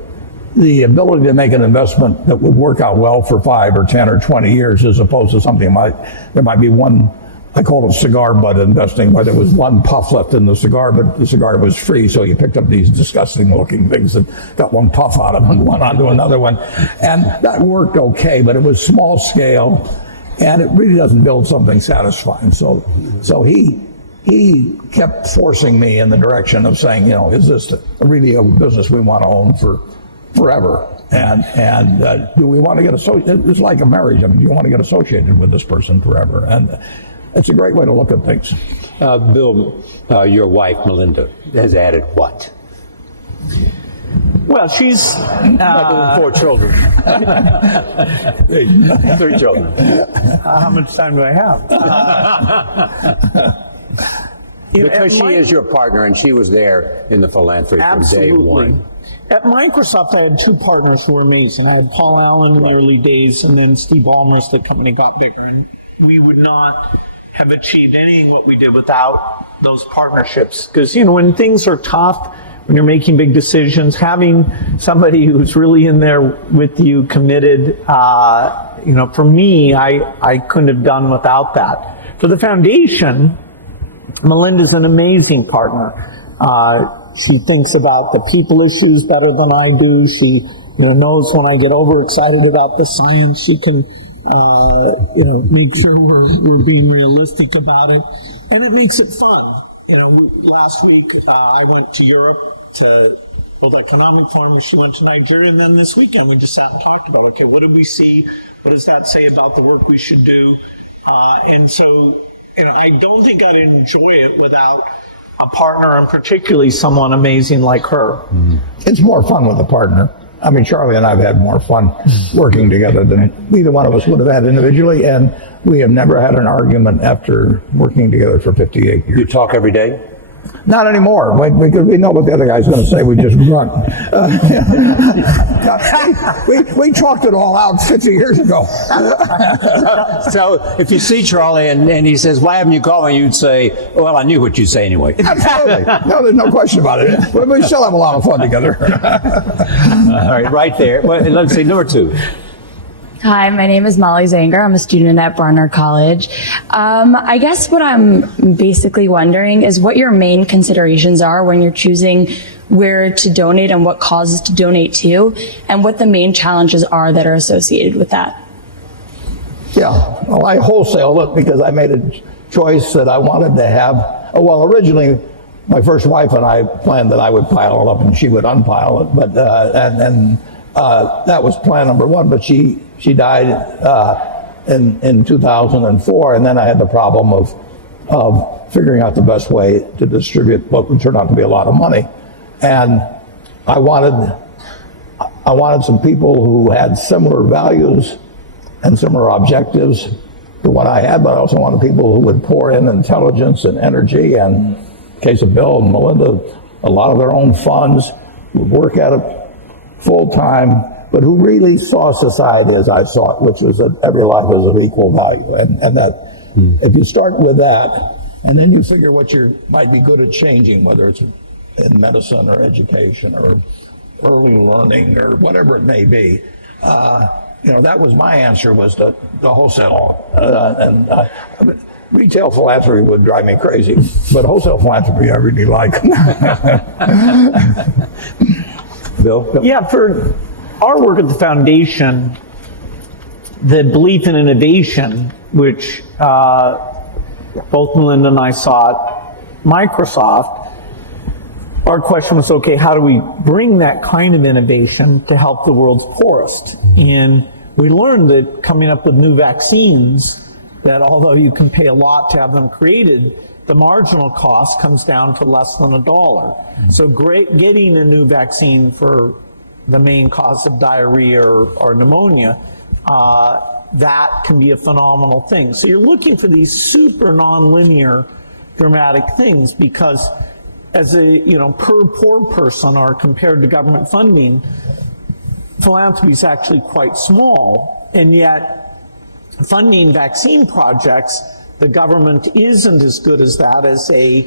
the ability to make an investment that would work out well for 5 or 10 or 20 years, as opposed to something there might be one, I call it cigar butt investing, where there was one puff left in the cigar, but the cigar was free, so you picked up these disgusting looking things that got one puff out of them and went on to another one. And that worked okay, but it was small scale, and it really doesn't build something satisfying. So he he kept forcing me in the direction of saying, is this really a business we want to own for forever? And do we want to get associated? It's like a marriage. I mean, do you want to get associated with this person forever? And it's a great way to look at things. Bill, your wife, Melinda, has added what? Well, she's 4 children. 3 children. How much time do I have? Because she is your partner, and she was there in the philanthropy from day one. At Microsoft, I had 2 partners who were amazing. I had Paul Allen in the early days, and then Steve Ballmer as the company got bigger. And we would not have achieved anything what we did without those partnerships. Because, when things are tough, when you're making big decisions, having somebody who's really in there with you, committed, for me, I couldn't have done without that. For the foundation, Melinda's an amazing partner. She thinks about the people issues better than I do. She, knows when I get overexcited about the science. She can, make sure we're being realistic about it, and it makes it fun. Last week I went to Europe to World Economic Forum, and she went to Nigeria, and then this weekend we just sat and talked about, okay, what did we see? What does that say about the work we should do? And so, I don't think I'd enjoy it without a partner, and particularly someone amazing like her. It's more fun with a partner. I mean, Charlie and I have had more fun working together than either one of us would have had individually, and we have never had an argument after working together for 58 years. You talk every day? Not anymore, because we know what the other guy's going to say. We just run. We talked it all out 50 years ago. So if you see Charlie and he says, "Why haven't you called me?" you'd say, "Well, I knew what you'd say anyway." Absolutely. No, there's no question about it. We still have a lot of fun together. All right there. Well, let's see, number 2. Hi, my name is Molly Zanger. I'm a student at Barnard College. I guess what I'm basically wondering is what your main considerations are when you're choosing where to donate and what causes to donate to, and what the main challenges are that are associated with that. Yeah, well, I wholesaled it because I made a choice that I wanted to have. Originally, my first wife and I planned that I would pile it up and she would unpile it, but that was plan number 1. But she died in 2004, and then I had the problem of figuring out the best way to distribute what would turn out to be a lot of money. And I wanted some people who had similar values and similar objectives to what I had, but I also wanted people who would pour in intelligence and energy, and in the case of Bill and Melinda, a lot of their own funds, would work at it full time, but who really saw society as I saw it, which was that every life was of equal value. And that if you start with that, and then you figure what you might be good at changing, whether it's in medicine or education or early learning or whatever it may be, that was my answer, was the wholesale. Retail philanthropy would drive me crazy, but wholesale philanthropy I really like. Bill? Yeah, for our work at the foundation, the belief in innovation, which both Melinda and I saw at Microsoft, our question was, okay, how do we bring that kind of innovation to help the world's poorest? And we learned that coming up with new vaccines, that although you can pay a lot to have them created, the marginal cost comes down to less than $1. So getting a new vaccine for the main cause of diarrhea or pneumonia, that can be a phenomenal thing. So you're looking for these super nonlinear dramatic things, because as a, per poor person or compared to government funding, philanthropy is actually quite small, and yet funding vaccine projects, the government isn't as good as that as a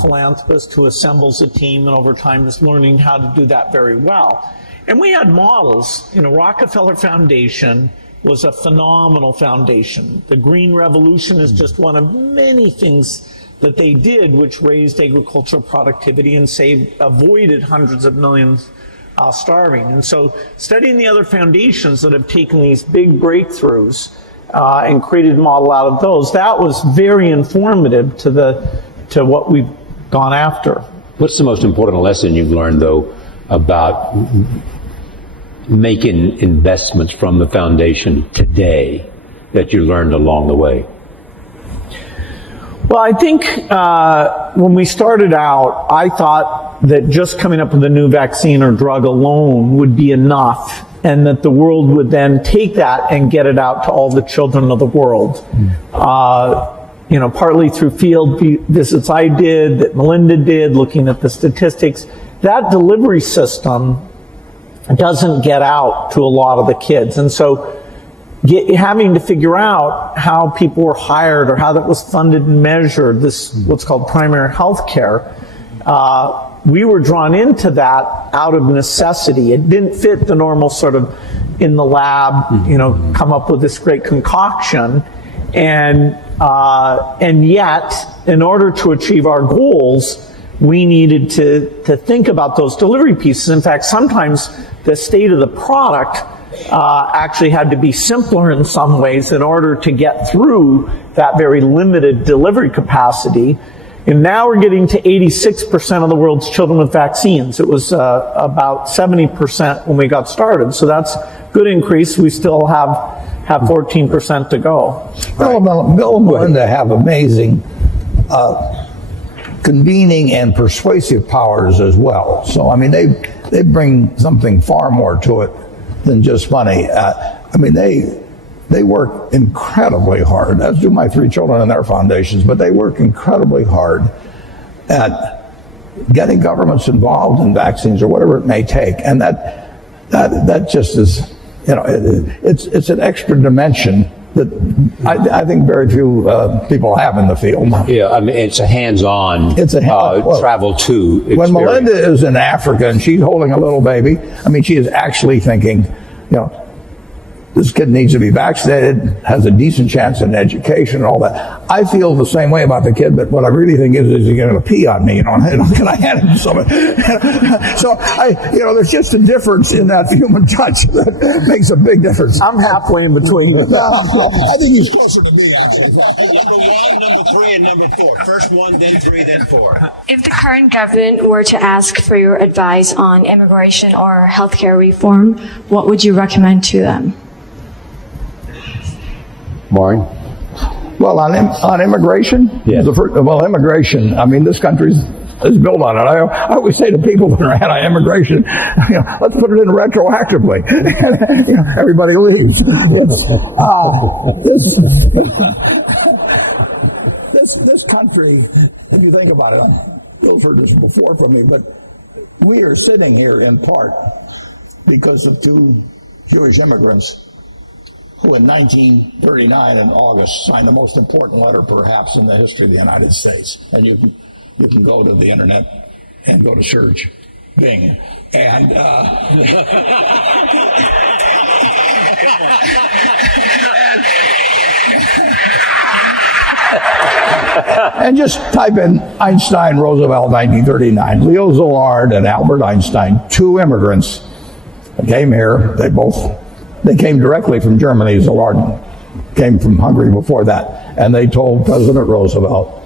philanthropist who assembles a team and over time is learning how to do that very well. And we had models. Rockefeller Foundation was a phenomenal foundation. The Green Revolution is just one of many things that they did which raised agricultural productivity and avoided hundreds of millions starving. And so studying the other foundations that have taken these big breakthroughs and created a model out of those, that was very informative to to what we've gone after. What's the most important lesson you've learned, though, about making investments from the foundation today that you learned along the way? Well, I think when we started out, I thought that just coming up with a new vaccine or drug alone would be enough, and that the world would then take that and get it out to all the children of the world. You know, partly through field visits I did, that Melinda did, looking at the statistics. That delivery system doesn't get out to a lot of the kids. And so having to figure out how people were hired or how that was funded and measured, this what's called primary health care, we were drawn into that out of necessity. It didn't fit the normal sort of in the lab, you know, come up with this great concoction. And yet, in order to achieve our goals, we needed to think about those delivery pieces. In fact, sometimes the state of the product actually had to be simpler in some ways in order to get through that very limited delivery capacity. And now we're getting to 86% of the world's children with vaccines. It was about 70% when we got started. So that's a good increase. We still have 14% to go. Bill and Melinda have amazing convening and persuasive powers as well. So, I mean, they bring something far more to it than just money. I mean, they work incredibly hard, as do my 3 children and their foundations, but they work incredibly hard at getting governments involved in vaccines or whatever it may take. And that just is, you know, it's an extra dimension that I think very few people have in the field. Yeah, I mean, it's a hands-on travel to experience. When Melinda is in Africa and she's holding a little baby, I mean, she is actually thinking, you know, this kid needs to be vaccinated, has a decent chance in education and all that. I feel the same way about the kid, but what I really think is he's going to pee on me, you know, can I hand him something? So, there's just a difference in that human touch that makes a big difference. I'm halfway in between. I think he's closer to me, actually. Number 1, number 3, and number 4. First 1, then 3, then 4. If the current government were to ask for your advice on immigration or healthcare reform, what would you recommend to them? Maureen? Well, on immigration? Yes. Immigration, I mean, this country is built on it. I always say to people that are anti-immigration, you know, let's put it in retroactively. You know, everybody leaves. This country, if you think about it, Bill's heard this before from me, but we are sitting here in part because of 2 Jewish immigrants who in 1939 in August signed the most important letter perhaps in the history of the United States. And you can go to the internet and go to search Bing. And and just type in Einstein, Roosevelt, 1939. Leo Szilard and Albert Einstein, 2 immigrants, came here. They came directly from Germany. Szilard came from Hungary before that. And they told President Roosevelt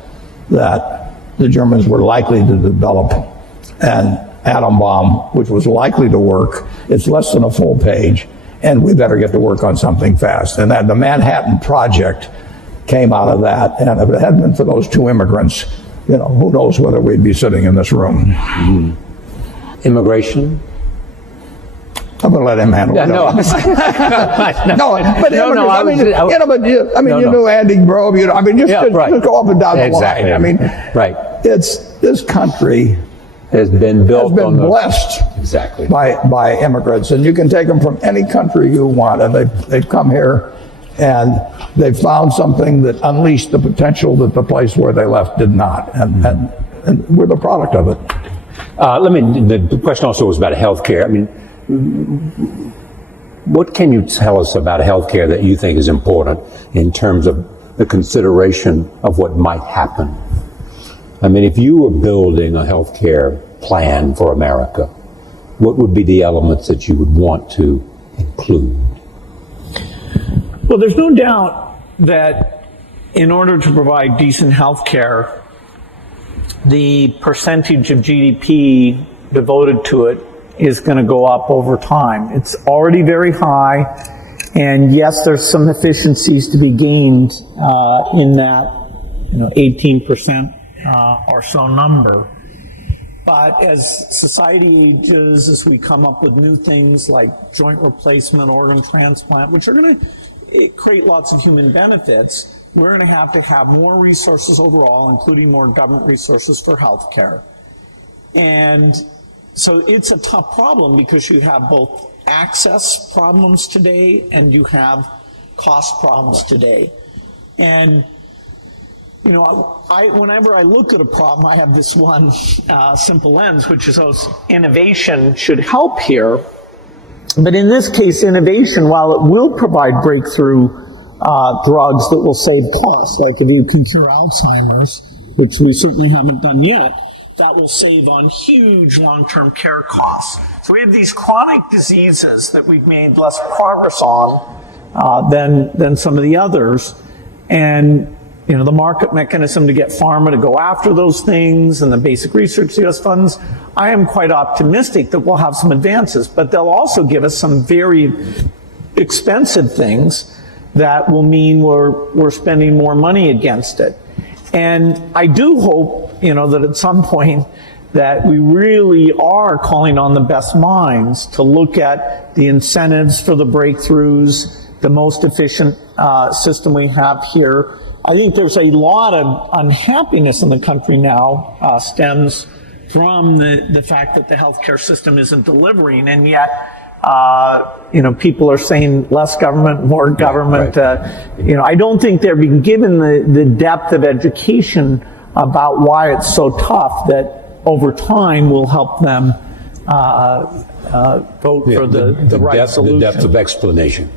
that the Germans were likely to develop an atom bomb, which was likely to work. It's less than a full page, and we better get to work on something fast. And that the Manhattan Project came out of that. And if it hadn't been for those 2 immigrants, you know, who knows whether we'd be sitting in this room. Mm-hmm. Immigration? I'm going to let him handle it. You knew Andy Grove. You know, I mean, just go up and down the line. I mean, it's this country has been blessed exactly by immigrants, and you can take them from any country you want, and they've come here and they've found something that unleashed the potential that the place where they left did not, and we're the product of it. The question also was about healthcare. I mean, what can you tell us about healthcare that you think is important in terms of the consideration of what might happen? I mean, if you were building a healthcare plan for America, what would be the elements that you would want to include? Well, there's no doubt that in order to provide decent health care, the percentage of GDP devoted to it is going to go up over time. It's already very high, and yes, there's some efficiencies to be gained in that 18% or so number. But as society ages, as we come up with new things like joint replacement, organ transplant, which are going to create lots of human benefits, we're going to have more resources overall, including more government resources for healthcare. And so it's a tough problem because you have both access problems today and you have cost problems today. And whenever I look at a problem, I have this one simple lens, which is innovation should help here. But in this case, innovation, while it will provide breakthrough drugs that will save costs, like if you can cure Alzheimer's, which we certainly haven't done yet, that will save on huge long-term care costs. So we have these chronic diseases that we've made less progress on than some of the others. And the market mechanism to get pharma to go after those things and the basic research US funds, I am quite optimistic that we'll have some advances, but they'll also give us some very expensive things that will mean we're spending more money against it. And I do hope, that at some point that we really are calling on the best minds to look at the incentives for the breakthroughs, the most efficient system we have here. I think there's a lot of unhappiness in the country now stems from the fact that the healthcare system isn't delivering, and yet people are saying less government, more government. Right. I don't think they're being given the depth of education about why it's so tough that over time will help them vote for the right solution. The depth of explanation.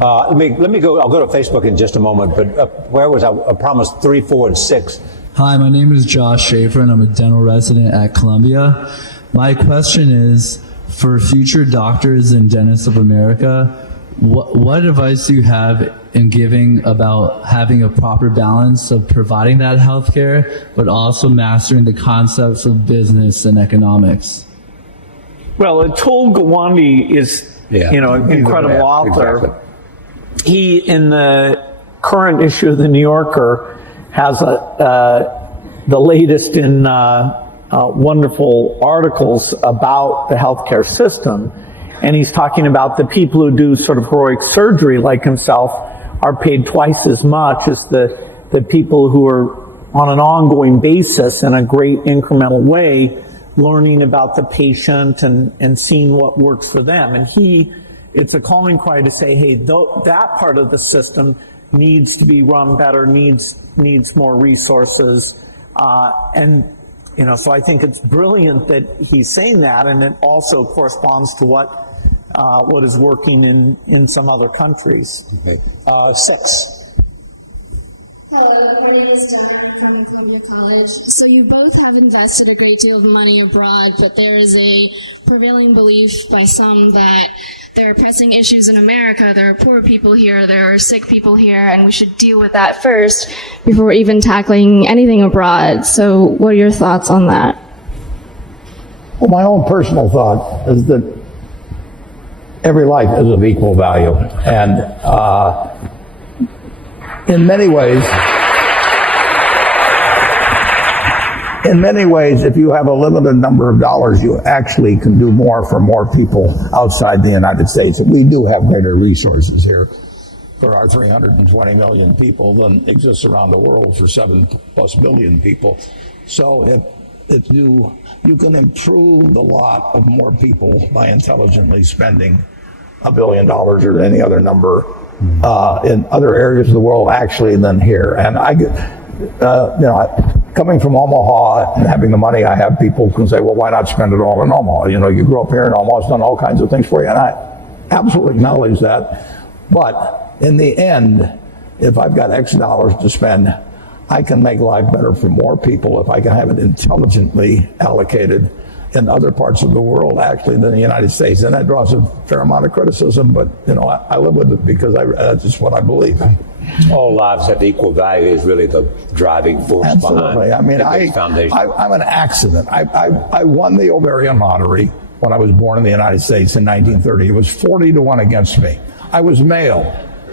Let me go. I'll go to Facebook in just a moment. But where was I? I promised 3, 4, and 6. Hi, my name is Josh Schaefer, and I'm a dental resident at Columbia. My question is, for future doctors and dentists of America, what advice do you have in giving about having a proper balance of providing that health care, but also mastering the concepts of business and economics? Well, Atul Gawande is, an incredible author. Exactly. He, in the current issue of the New Yorker, has the latest in wonderful articles about the healthcare system. And he's talking about the people who do sort of heroic surgery like himself are paid twice as much as the people who are on an ongoing basis in a great incremental way learning about the patient and seeing what works for them. And it's a calling cry to say, hey, that part of the system needs to be run better, needs more resources. So I think it's brilliant that he's saying that, and it also corresponds to what is working in some other countries. Okay. 6. Hello, my name is John from Columbia College. So you both have invested a great deal of money abroad, but there is a prevailing belief by some that there are pressing issues in America. There are poor people here, there are sick people here, and we should deal with that first before even tackling anything abroad. So what are your thoughts on that? Well, my own personal thought is that every life is of equal value. And in many ways, if you have a limited number of dollars, you actually can do more for more people outside the United States. We do have greater resources here for our 320 million people than exists around the world for 7+ billion people. So if you can improve the lot of more people by intelligently spending $1 billion or any other number in other areas of the world actually than here. And coming from Omaha and having the money I have, people can say, well, why not spend it all in Omaha? You grew up here in Omaha, it's done all kinds of things for you. And I absolutely acknowledge that. But in the end, if I've got X dollars to spend, I can make life better for more people if I can have it intelligently allocated in other parts of the world, actually, than the United States. And that draws a fair amount of criticism, but, I live with it because that's just what I believe. All lives have equal value is really the driving force Absolutely. behind I mean, the foundation. I'm an accident. I won the ovarian lottery when I was born in the United States in 1930. It was 40-1 against me. I was male.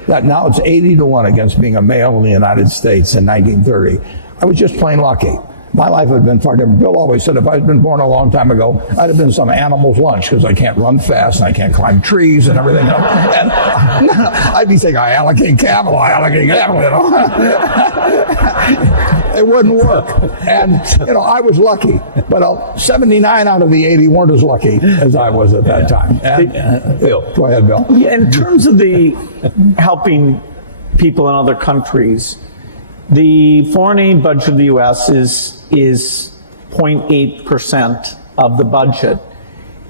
Now it's 80-1 against being a male in the United States in 1930. I was just plain lucky. My life had been far different. Bill always said if I'd been born a long time ago, I'd have been some animal's lunch because I can't run fast and I can't climb trees and everything else. And I'd be saying, I allocate capital. It wouldn't work. And, I was lucky. But 79 out of the 80 weren't as lucky as I was at that time. And, Bill. Go ahead, Bill. In terms of the helping people in other countries, the foreign aid budget of the U.S. is 0.8% of the budget.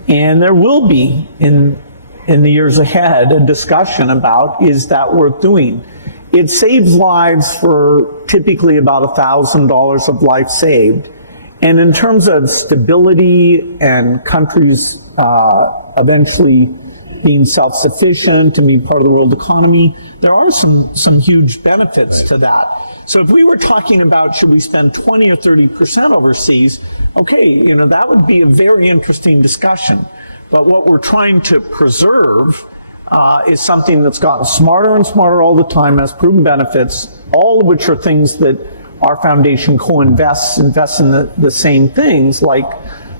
And there will be, in the years ahead, a discussion about, is that worth doing? It saves lives for typically about $1,000 of life saved. And in terms of stability and countries eventually being self-sufficient and being part of the world economy, there are some huge benefits to that. So if we were talking about should we spend 20 or 30% overseas, okay, that would be a very interesting discussion. But what we're trying to preserve is something that's gotten smarter and smarter all the time, has proven benefits, all of which are things that our foundation co-invests in the same things, like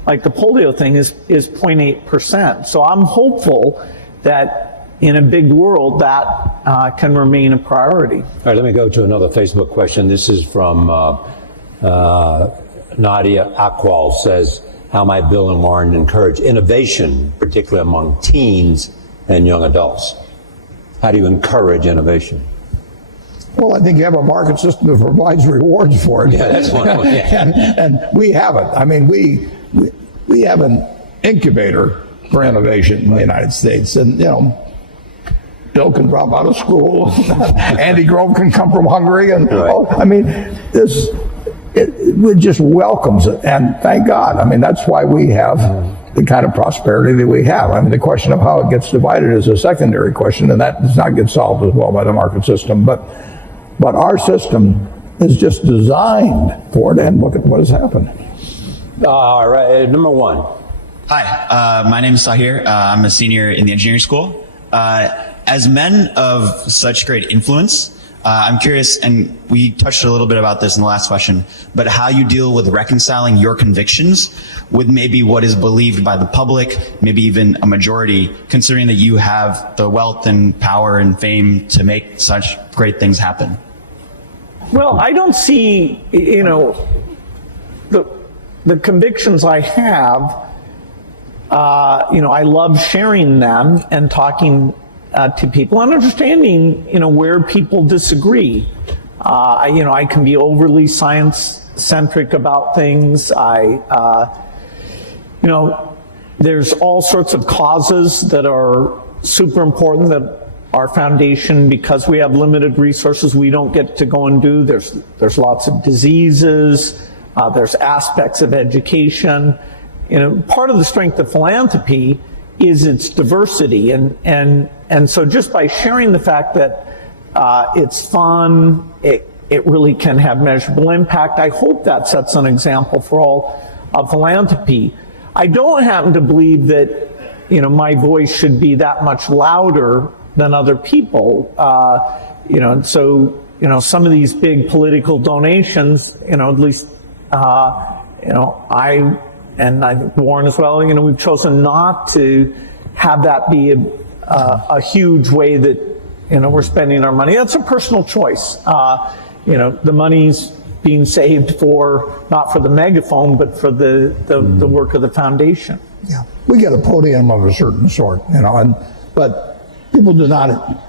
the polio thing is 0.8%. So I'm hopeful that in a big world that can remain a priority. All right, let me go to another Facebook question. This is from Nadia Akwal, says, how might Bill and Warren encourage innovation, particularly among teens and young adults? How do you encourage innovation? Well, I think you have a market system that provides rewards for it. Yeah, that's one way. Yeah. and we have it. I mean, we have an incubator for innovation in the United States. And, Bill can drop out of school. Andy Grove can come from Hungary. And it just welcomes it. And thank God. I mean, that's why we have the kind of prosperity that we have. I mean, the question of how it gets divided is a secondary question, and that does not get solved as well by the market system. But our system is just designed for it, and look at what has happened. All right, number one. Hi, my name is Sahir. I'm a senior in the engineering school. As men of such great influence, I'm curious, and we touched a little bit about this in the last question, but how you deal with reconciling your convictions with maybe what is believed by the public, maybe even a majority, considering that you have the wealth and power and fame to make such great things happen. Well, I don't see, the convictions I have, I love sharing them and talking to people and understanding, where people disagree. I can be overly science-centric about things. There's all sorts of causes that are super important that our foundation, because we have limited resources, we don't get to go and do. There's lots of diseases. There's aspects of education. Part of the strength of philanthropy is its diversity, and so just by sharing the fact that it's fun, it really can have measurable impact. I hope that sets an example for all of philanthropy. I don't happen to believe that my voice should be that much louder than other people. And so some of these big political donations, at least I think Warren as well, we've chosen not to have that be a huge way that we're spending our money. That's a personal choice. The money's being saved not for the megaphone, but for the work of the foundation. Yeah, we get a podium of a certain sort, but people do not.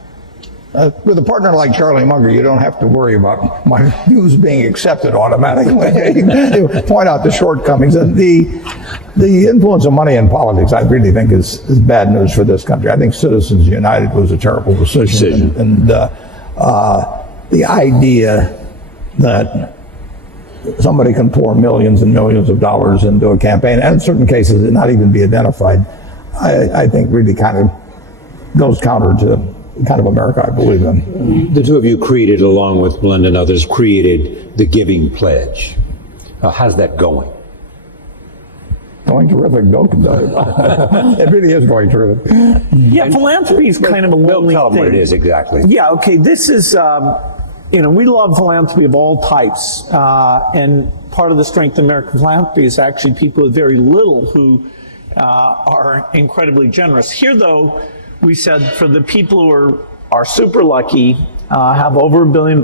With a partner like Charlie Munger, you don't have to worry about my views being accepted automatically. You point out the shortcomings. And the influence of money in politics, I really think, is bad news for this country. I think Citizens United was a terrible decision. And the idea that somebody can pour millions and millions of dollars into a campaign, and in certain cases it not even be identified, I think really kind of goes counter to kind of America I believe in. The two of you created, along with Melinda and others, created the Giving Pledge. How's that going? Going terrific. It really is going terrific. Yeah, philanthropy is kind of a lonely Tell them what it thing. is exactly. Yeah, okay, this is, we love philanthropy of all types. And part of the strength of American philanthropy is actually people with very little who are incredibly generous. Here, though, we said for the people who are super lucky, have over $1 billion,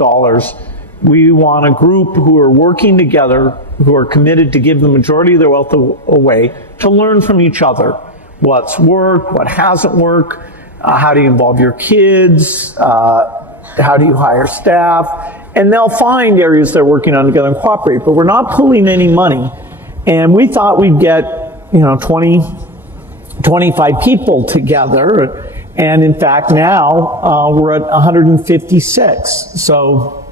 we want a group who are working together, who are committed to give the majority of their wealth away, to learn from each other. What's worked, what hasn't worked, how do you involve your kids, how do you hire staff, and they'll find areas they're working on together and cooperate, but we're not pulling any money. And we thought we'd get, 20, 25 people together, and in fact now we're at 156. So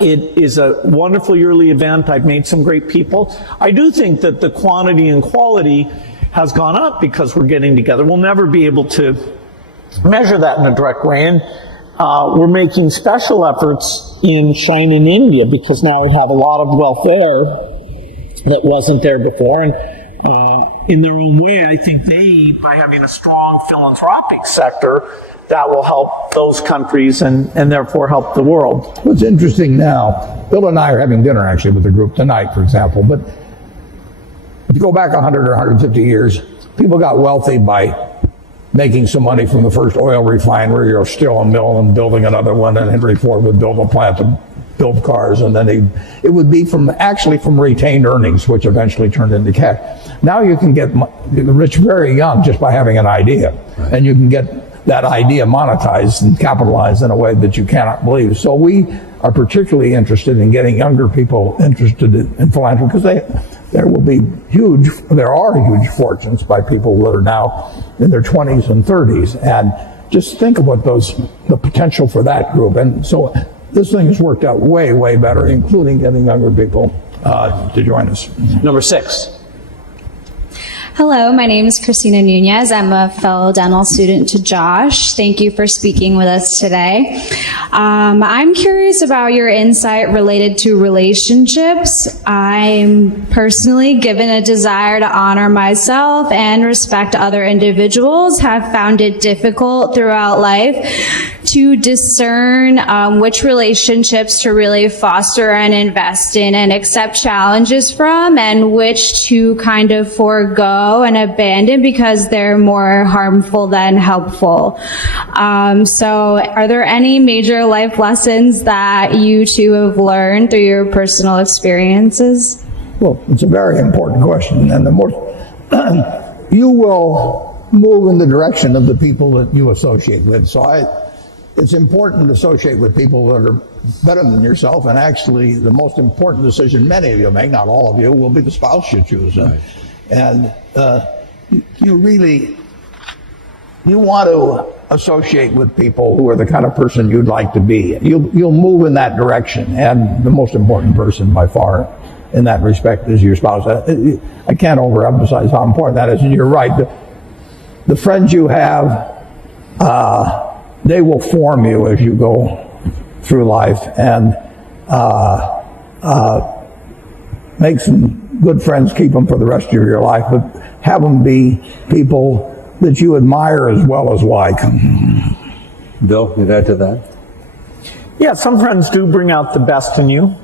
it is a wonderful yearly event. I've made some great people. I do think that the quantity and quality has gone up because we're getting together. We'll never be able to measure that in a direct way. And we're making special efforts in China and India because now we have a lot of wealth there that wasn't there before. And in their own way, I think they, by having a strong philanthropic sector, that will help those countries and therefore help the world. What's interesting now, Bill and I are having dinner actually with the group tonight, for example, but if you go back 100 or 150 years, people got wealthy by making some money from the first oil refinery or steel and mill and building another one, and Henry Ford would build a plant to build cars, and then it would be from retained earnings, which eventually turned into cash. Now you can get rich very young just by having an idea, and you can get that idea monetized and capitalized in a way that you cannot believe. So we are particularly interested in getting younger people interested in philanthropy because there are huge fortunes by people that are now in their 20s and 30s, and just think of what the potential for that group. And so this thing has worked out way, way better, including getting younger people to join us. Number 6. Hello, my name is Christina Nunez. I'm a fellow dental student to Josh. Thank you for speaking with us today. I'm curious about your insight related to relationships. I'm personally, given a desire to honor myself and respect other individuals, have found it difficult throughout life to discern which relationships to really foster and invest in and accept challenges from, and which to kind of forego and abandon because they're more harmful than helpful. So are there any major life lessons that you two have learned through your personal experiences? Well, it's a very important question, and the more you will move in the direction of the people that you associate with. So it's important to associate with people that are better than yourself, and actually the most important decision many of you make, not all of you, will be the spouse you choose. Right. And you want to associate with people who are the kind of person you'd like to be. You'll move in that direction, and the most important person by far in that respect is your spouse. I can't overemphasize how important that is, and you're right. The friends you have, they will form you as you go through life, and make some good friends, keep them for the rest of your life, but have them be people that you admire as well as like. Bill, you add to that? Yeah, some friends do bring out the best in you,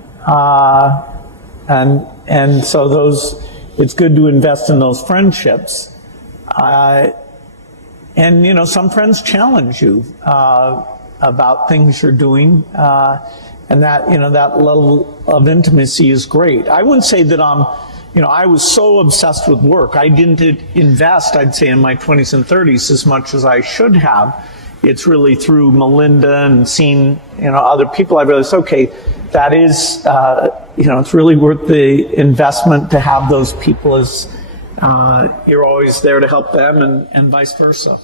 and so it's good to invest in those friendships. And some friends challenge you about things you're doing, and that that level of intimacy is great. I wouldn't say that I was so obsessed with work. I didn't invest, I'd say, in my 20s and 30s as much as I should have. It's really through Melinda and seeing other people I realized, okay, that is it's really worth the investment to have those people as you're always there to help them, and vice versa.